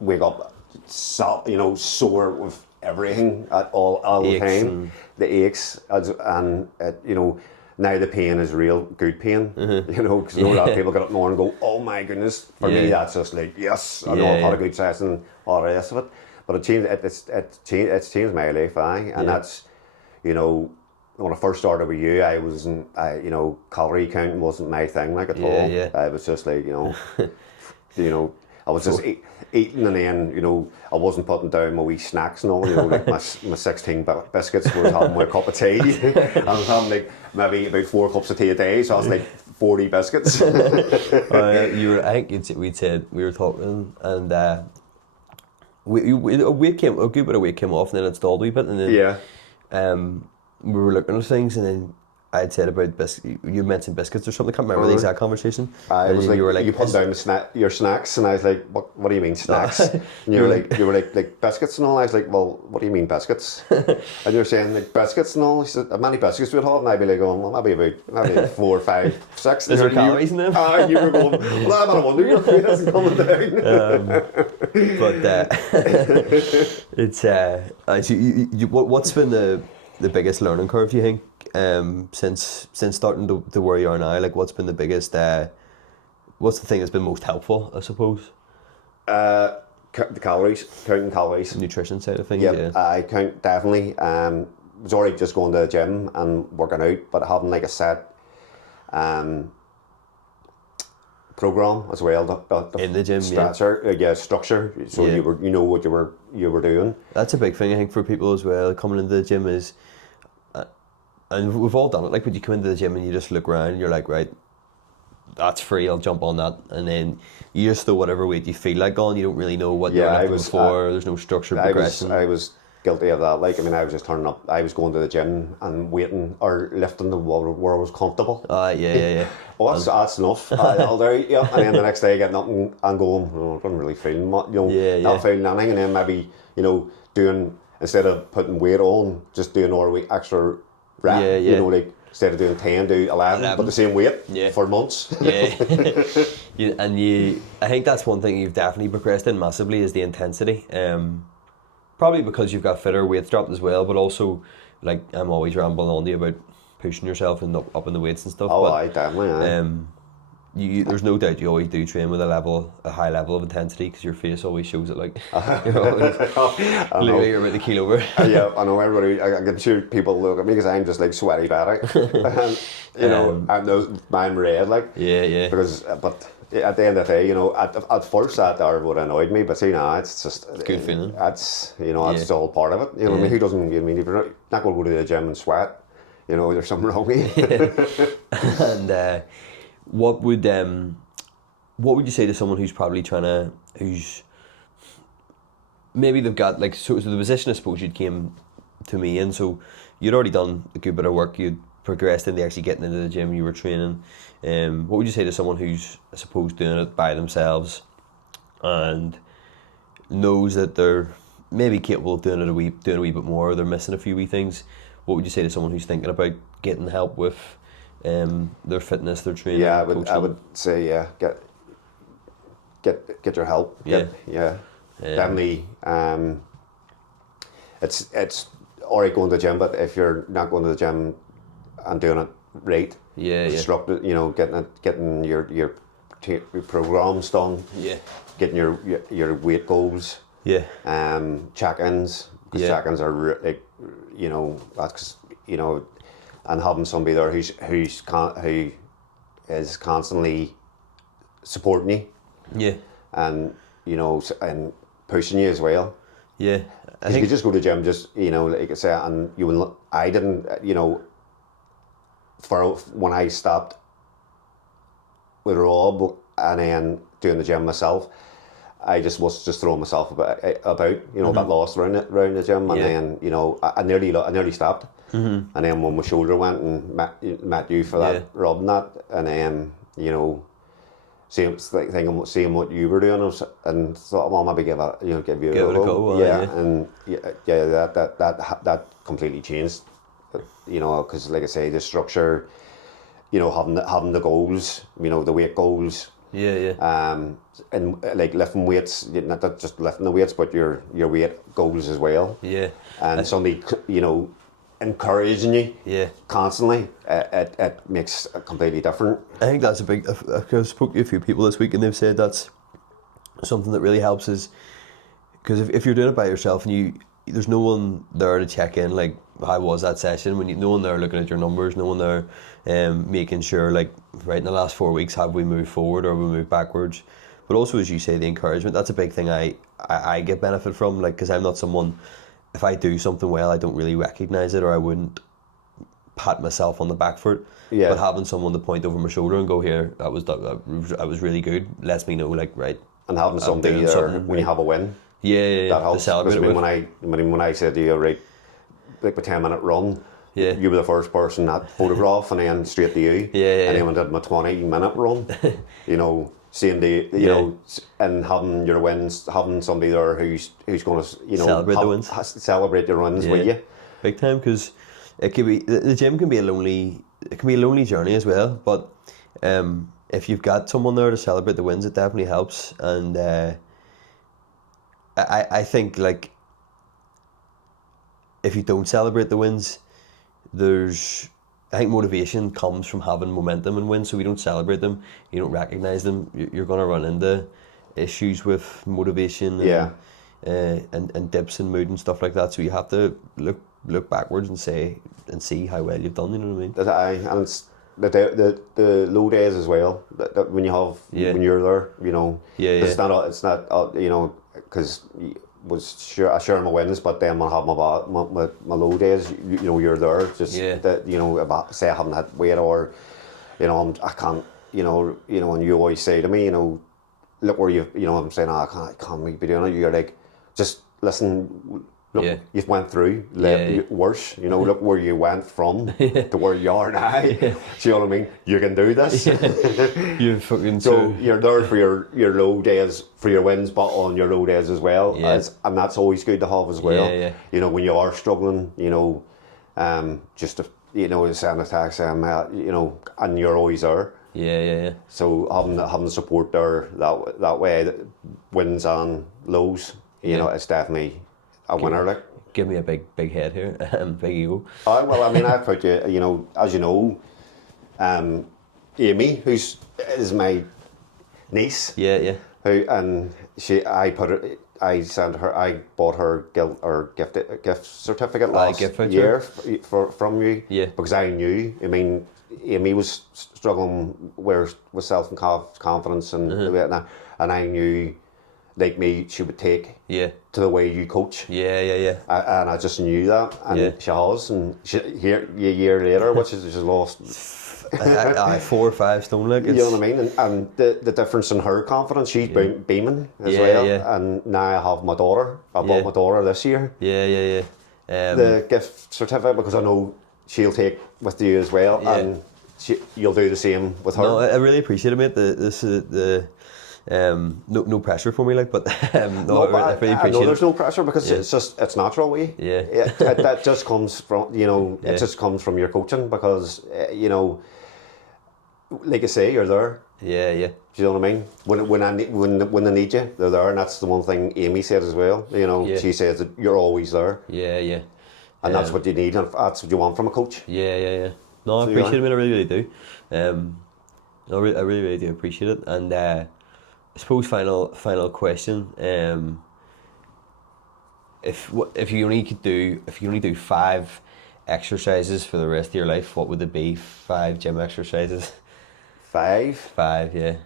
wake up, you know, sore with everything at all the time. The aches, and you know, now the pain is real good pain. You know, because a lot of people get up in the morning and go, oh my goodness. For me, that's just like, yes, I know I've had a good session, all the rest of it. But it's changed my life, and that's, you know, when I first started with you, you know, calorie counting wasn't my thing, like, at all. I was just like, you know, you know, I was just eating, and then, you know, I wasn't putting down my wee snacks and all, you know, like my 16 biscuits was having my cup of tea. I was having like maybe about 4 cups of tea a day, so I was like 40 biscuits. I think we said, we were talking, and a good bit of weight came off, and then it stalled a wee bit, and then we were looking at things, and then I had said about you mentioned biscuits or something. I can't remember the exact conversation. I was like, you put down your snacks, and I was like, what do you mean snacks? And you were like biscuits and all. I was like, well, what do you mean biscuits? And you were saying like biscuits and all. He said, how many biscuits would we have? And I'd be like, well, maybe 4, 5, 6. Is there calories in them? You were going, well, I don't wonder your weight isn't coming down. But it's what's been the biggest learning curve, do you think? Since starting to where you are now, like what's been the biggest what's the thing that's been most helpful, I suppose? The calories, counting calories. Nutrition side of things. I count definitely. Was already just going to the gym and working out, but having like a set program as well. In the gym, structure. So you know what you were doing. That's a big thing I think for people as well. Coming into the gym is. And we've all done it, like when you come into the gym and you just look around and you're like, right, that's free, I'll jump on that. And then you just throw whatever weight you feel like on, you don't really know what you're lifting before, there's no structured progression. I was guilty of that. Like, I mean, I was just turning up, I was going to the gym and waiting or lifting the wall where I was comfortable. Yeah. Well, that's enough. I'll do it, and then the next day getting up and going, I don't really feel much, not feeling anything. And then maybe, doing, instead of putting weight on, just doing all week extra rep, like instead of doing 10, do 11. But the same weight for months. I think that's one thing you've definitely progressed in massively is the intensity. Probably because you've got fitter, weights dropped as well, but also, like, I'm always rambling on to you about pushing yourself and up in the weights and stuff. I definitely. There's no doubt you always do train with a high level of intensity because your face always shows it. Like you're always literally you're about the keel over. Yeah, I know everybody. I can sure people look at me because I'm just like sweaty Betty, and I know mine red like. Yeah. Because but at the end of the day, at first that would annoyed me, but see now it's just it's a good feeling. That's that's all part of it. I mean, who doesn't? I mean, if you're not going to go to the gym and sweat, there's something wrong with you. And. What would you say to someone who's probably who's maybe they've got like so the position I suppose you'd came to me in, so you'd already done a good bit of work, you'd progressed into actually getting into the gym, you were training. What would you say to someone who's I suppose doing it by themselves and knows that they're maybe capable of doing a wee bit more, or they're missing a few wee things? What would you say to someone who's thinking about getting help with their fitness, their training? I would say get your help. Definitely. It's alright going to the gym, but if you're not going to the gym and doing it right, instructed, getting your programs done, getting your weight goals, check-ins, because check-ins are like, that's and having somebody there who is constantly supporting you, and and pushing you as well. I think you could just go to the gym, just like I say, and you will. I didn't, for when I stopped with Rob and then doing the gym myself, I just was throwing myself about got lost around the gym, and then I nearly stopped. And then when my shoulder went and met you for that rubbing that, and then seeing what you were doing, and thought, well, maybe give you a go. And that completely changed. Because like I say, the structure, having the goals, the weight goals. And like lifting weights, not just lifting the weights, but your weight goals as well. And somebody, encouraging you constantly, it makes it completely different. I think that's a big. I spoke to a few people this week and they've said that's something that really helps, is because if you're doing it by yourself and there's no one there to check in, like how was that session, when no one there looking at your numbers, no one there making sure like right in the last 4 weeks have we moved forward or we moved backwards. but also, as you say, the encouragement, that's a big thing I get benefit from, like, because I'm not someone, if I do something well, I don't really recognise it, or I wouldn't pat myself on the back for it. Yeah. But having someone to point over my shoulder and go, here, I was really good, lets me know, like, right. And having somebody there when you have a win. Yeah, that helps. To celebrate because, I mean, when I said to you, right, like a 10-minute run, you were the first person that photograph, and then straight to you. And then when I did my 20-minute run, you know, seeing you know, and having your wins, having somebody there who's going to, you know, celebrate your wins with you. Big time, because it could be, the gym can be a lonely journey as well, but if you've got someone there to celebrate the wins, it definitely helps. And I think, like, if you don't celebrate the wins, I think motivation comes from having momentum and wins. So if you don't celebrate them, you don't recognise them, you're going to run into issues with motivation and dips in mood and stuff like that. So you have to look backwards and see how well you've done. You know what I mean? And it's the low days as well. That when you have when you're there, you know. It's not you know, because I share my wins, but then when I have my low days, you know, you're there. Just that, you know, about, say I haven't had weight, or, you know, I can't, you know, and you always say to me, you know, look where you know, I'm saying, I can't be doing it. You're like, just listen. Look, you've went through worse, you know, look where you went from to where you are now. Do you know what I mean? You can do this. You're fucking so you're there for your low days, for your wins, but on your low days as well. And that's always good to have as well. You know, when you are struggling, you know, just to, you know, send a text, you know, and you're always there. So having the support there that way, wins and lows, you know, it's definitely a winner. Like, give me a big head here, big ego. Well, I mean, I put you know, as you know, Amy, is my niece. Who, and I bought her gift certificate last year from you. Because I knew, I mean, Amy was struggling with self confidence and I knew, like me, she would take to the way you coach. And I just knew that, and she has, and here a year later, which is just lost 4 or 5 stone, like, you know what I mean, and the difference in her confidence, she's beaming as well. And now I have my daughter. I bought my daughter this year. The gift certificate, because I know she'll take with you as well, and you'll do the same with her. No, I really appreciate it, mate. No pressure for me, like, but I really appreciate it. I know there's no pressure, because it's natural way. That just comes from, you know, it just comes from your coaching, because you know, like I say, you're there. Do you know what I mean? When they need you, they're there, and that's the one thing Amy said as well. You know, she says that you're always there. And that's what you need, and that's what you want from a coach. No, I appreciate it, man. I really do. I really do appreciate it, and I suppose final question. If you only do 5 exercises for the rest of your life, what would it be? 5 gym exercises. 5? Yeah.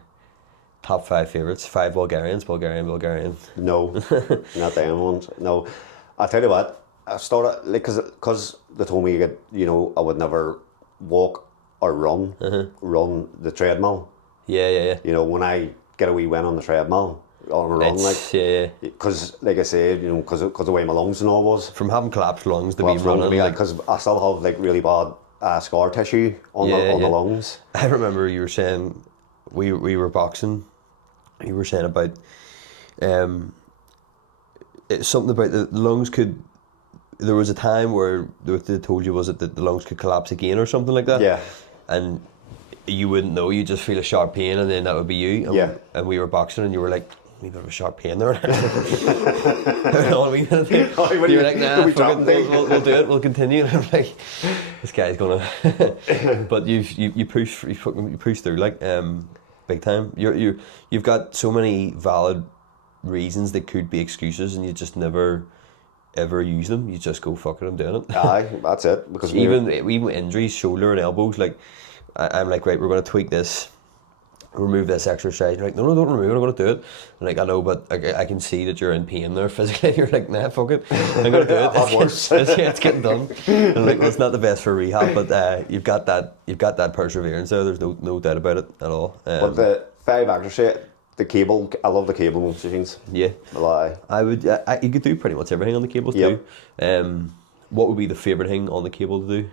Top 5 favourites. 5 Bulgarian. No, not them ones. No, I'll tell you what. I started, like, because they told me, you know, I would never walk or run the treadmill. You know, when I get a wee win on the treadmill, on a run, because like I said, you know, because the way my lungs and all was. From having collapsed lungs to be running, because I still have like really bad scar tissue on the lungs. I remember you were saying, we were boxing. You were saying about it's something about the lungs could. There was a time where they told you, was it, that the lungs could collapse again or something like that? And you wouldn't know, you just feel a sharp pain, and then that would be you. And we were boxing, and you were like, a bit of a sharp pain there. You were like, nah, we'll do it, we'll continue. And I'm like, this guy's gonna. But you push through, like, big time. You've got so many valid reasons that could be excuses, and you just never ever use them. You just go, fuck it, I'm doing it. Aye, that's it. Because even injuries, shoulder and elbows, like, I'm like, right, we're going to tweak this. remove this exercise. You're like, no, don't remove it, I'm going to do it. And like, I know, but I can see that you're in pain there physically. You're like, nah, fuck it, I'm going to do it. It's getting done. And like, well, it's not the best for rehab, but you've got that perseverance there. There's no doubt about it at all. But the 5 exercise, the cable, I love the cable machines. Yeah. I would, you could do pretty much everything on the cables too. What would be the favourite thing on the cable to do?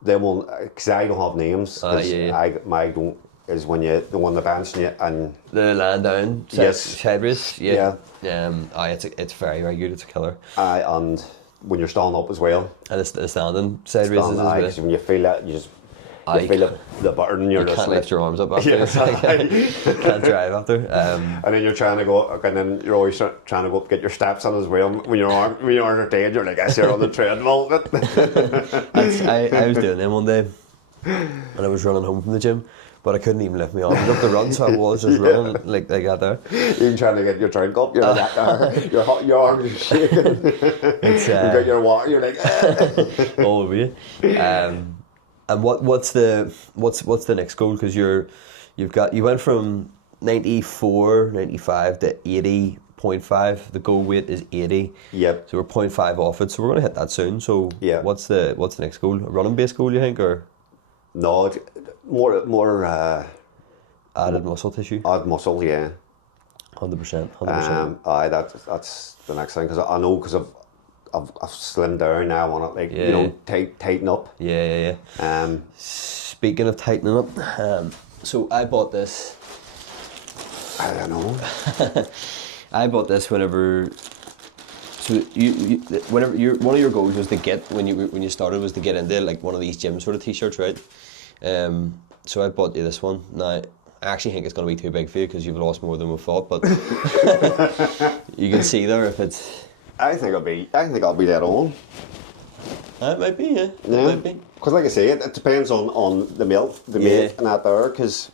Them one, because I don't have names. My don't, is when you the one the bench and the land down sideways. Yeah. It's very, very good. It's a killer. And when you're standing up as well. And it's the standing sideways as well. When you feel that, you feel the burden. You can't lift your arms up after. Can't drive after. And then you're trying to go, and then you're always trying to go up, get your steps on as well. When your arms are dead, you're like, I see you're on the treadmill. I was doing them one day, and I was running home from the gym. But I couldn't even lift my arms up to run, so I was just running like that there. Even trying to get your drink up, you're like, your arms are shaking. You get your water, you're like, all over you. And what's the next goal? Because you went from 94, 95 to 80.5. The goal weight is 80. Yep. So we're 0.5 off it. So we're going to hit that soon. So yeah. What's the next goal? A running base goal, you think, or? No, more added muscle tissue. Add muscle, yeah. 100%. That's the next thing, because I know, because I've slimmed down now. I want to tighten up. Yeah. Speaking of tightening up, so I bought this. I don't know. I bought this whenever. So whenever one of your goals was to get when you started was to get into like one of these gym sort of t-shirts, right? So I bought you this one. Now I actually think it's going to be too big for you because you've lost more than we thought, but you can see there if it's. I think I'll be dead on. It might be, yeah. It might be. Because like I say, it depends on the milk, mate and that there, because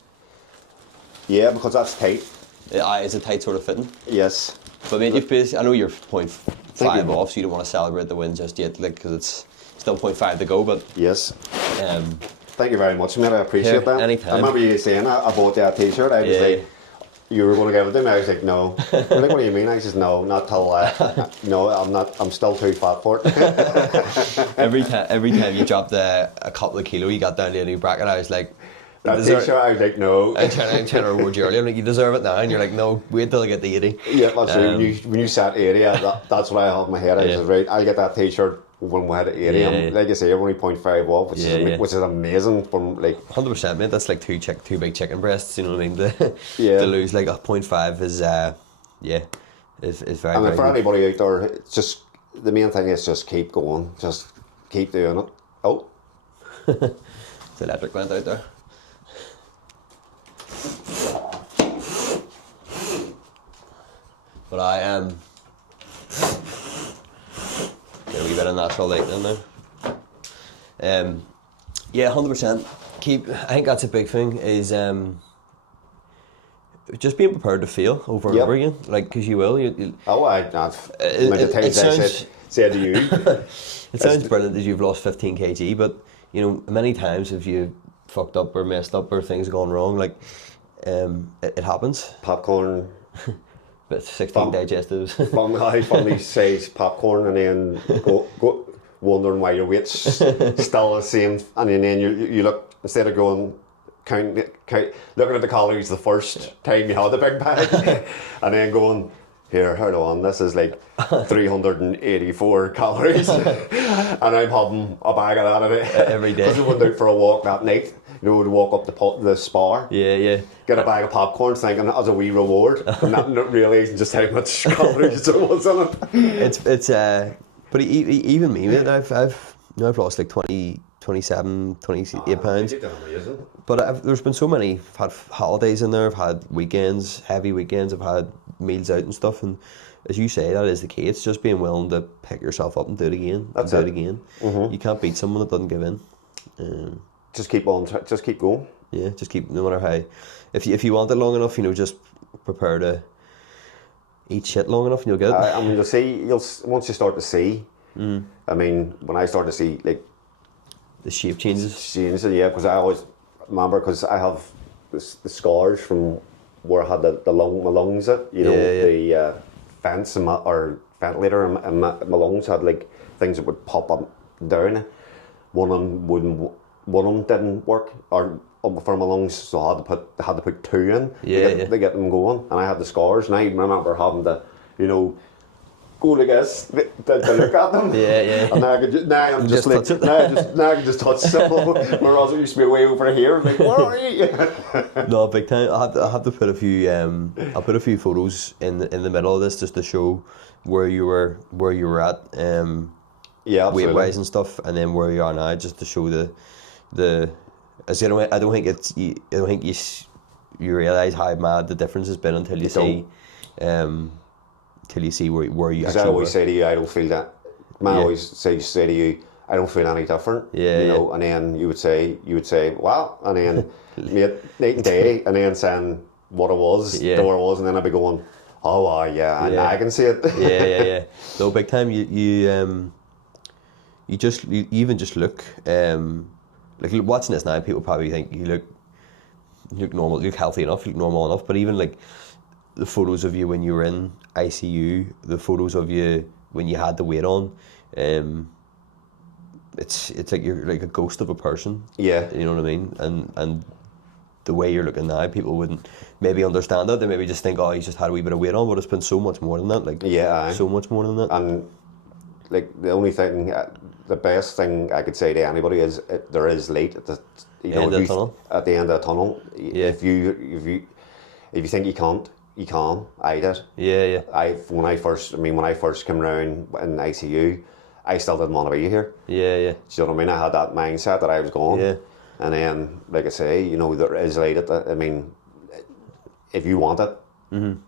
that's tight. It's a tight sort of fitting. Yes. But mate, I know you're 0.5 off, so you don't want to celebrate the win just yet, like, because it's still 0.5 to go. But yes. Thank you very much, mate. I appreciate that. Anytime. I remember you saying I bought you a t-shirt. I was like, you were going to give it to me. I was like, no. You're like, what do you mean? I said, no, not till. No, I'm not. I'm still too fat for it. every time you dropped a couple of kilo, you got down to a new bracket. I was like. That t-shirt, I was like, no. I'm trying to reward you early. I'm like, you deserve it now, and you're like, no, wait till I get the 80. Yeah, that's right. When you said 80, that's what I had in my head. I was right. I'll get that t-shirt when we had 80. Yeah. Like I say, I'm only 0.5 off, which is amazing. From like 100%, mate. That's like two big chicken breasts. You know what I mean? To lose like a 0.5 is is very. And for anybody out there, it's just the main thing is just keep going, just keep doing it. Oh, the electric went out there. But I am get a wee bit of natural light in there. 100%. I think that's a big thing. Is just being prepared to fail over and over again, like because you will. Said to you. It sounds brilliant that you've lost 15 kg, but you know many times if you fucked up or messed up or things gone wrong, like it happens. Popcorn. But 16 digestives. Family says popcorn and then go wondering why your weight's still the same, and then you look, instead of going count looking at the calories the first time you had the big bag and then going, here, hold on, this is like 384 calories and I'm having a bag of that a day every day. Because we went out for a walk that night, you know, we'd walk up the spar, get a bag of popcorn thinking as a wee reward and not realising just how much calories there was in it. It's but even me, mate, I've lost like 27, 28 pounds. But there's been so many. I've had holidays in there, I've had weekends, heavy weekends, I've had meals out and stuff, and as you say, that is the key. It's just being willing to pick yourself up and do it again. That's it. Mm-hmm. You can't beat someone that doesn't give in. Just keep on, just keep going. Yeah, just keep, no matter how. If you want it long enough, you know, just prepare to eat shit long enough and you'll get it. I mean, once you start to see, I mean, when I start to see, like, the shape changes. Yeah, because I always remember, because I have the scars from where I had my lungs at, the vents or ventilator and my lungs had like things that would pop up and down. One of them didn't work or for my lungs, so I had to put two in to get them going, and I had the scars, and I remember having to, go like this to look at them. And now I can just touch simple. Whereas it used to be way over here. Like, where are you? No, big time. I have to put a few. I'll put a few photos in the middle of this just to show where you were at. Weight wise and stuff, and then where you are now, just to show the. As you know, I don't think you realise how mad the difference has been until you see. Till you see where you actually. Because I always say to you, I don't feel that. Man always say to you, I don't feel any different. And then you would say, wow, and then night and day, and then saying what it was, where it was, and then I'd be going, oh wow, I can see it. No, big time. You even just look, like watching this now, people probably think you look normal, you look healthy enough, you look normal enough, but even like the photos of you when you were in ICU, the photos of you when you had the weight on, it's like you're like a ghost of a person. Yeah. You know what I mean? And the way you're looking now, people wouldn't maybe understand that. They maybe just think, oh, he's just had a wee bit of weight on, but it's been so much more than that. Like so much more than that. And like the only thing, the best thing I could say to anybody is there is light at the end of the tunnel. At the end of the tunnel. If you think you can't. You can. I did. When I first came around in ICU, I still didn't want to be here. Do you know what I mean? I had that mindset that I was gone. And then, like I say, there is light at the. I mean, if you want it, you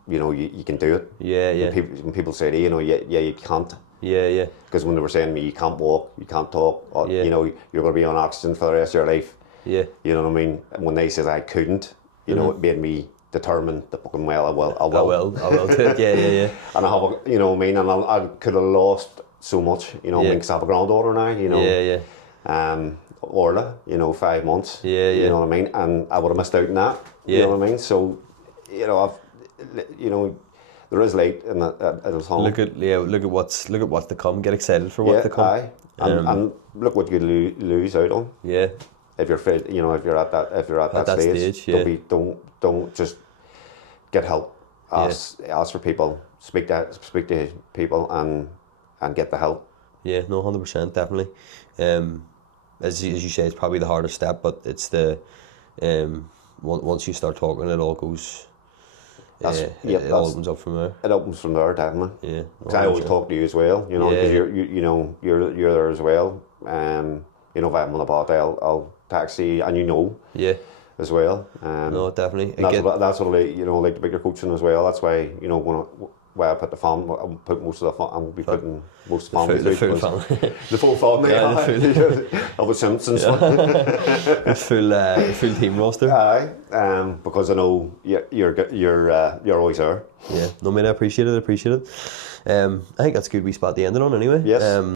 can do it. When people say to you, you can't. Because when they were saying to me, you can't walk, you can't talk, or, you're going to be on oxygen for the rest of your life. You know what I mean? And when they said I couldn't, it made me determined that fucking I will do it. And I have and I could have lost so much, because I have a granddaughter now, Orla, 5 months, you know what I mean, and I would have missed out on that, you know what I mean, so, there is light in the tunnel. Look at what's to come, get excited for what's to come. And look what you lose out on. If you're fit, if you're at that stage, don't just get help. Ask for people. Speak to people and get the help. Yeah, no, 100%, definitely. As you say, it's probably the hardest step, but it's the once you start talking, it all goes. It all opens up from there. It opens from there, definitely. Yeah, because I always talk to you as well. Because you're there as well. If I'm on a bot, I'll taxi, and as well. No, definitely. That's what I like the bigger coaching as well. That's why why I put the family. I'll put most of the fun. I'll be putting most of the family. The full family. Of the Simpsons. The full team roster. Because I know you're always there. Yeah. No, mate, I appreciate it. I think that's a good wee spot to end it on anyway. Yes.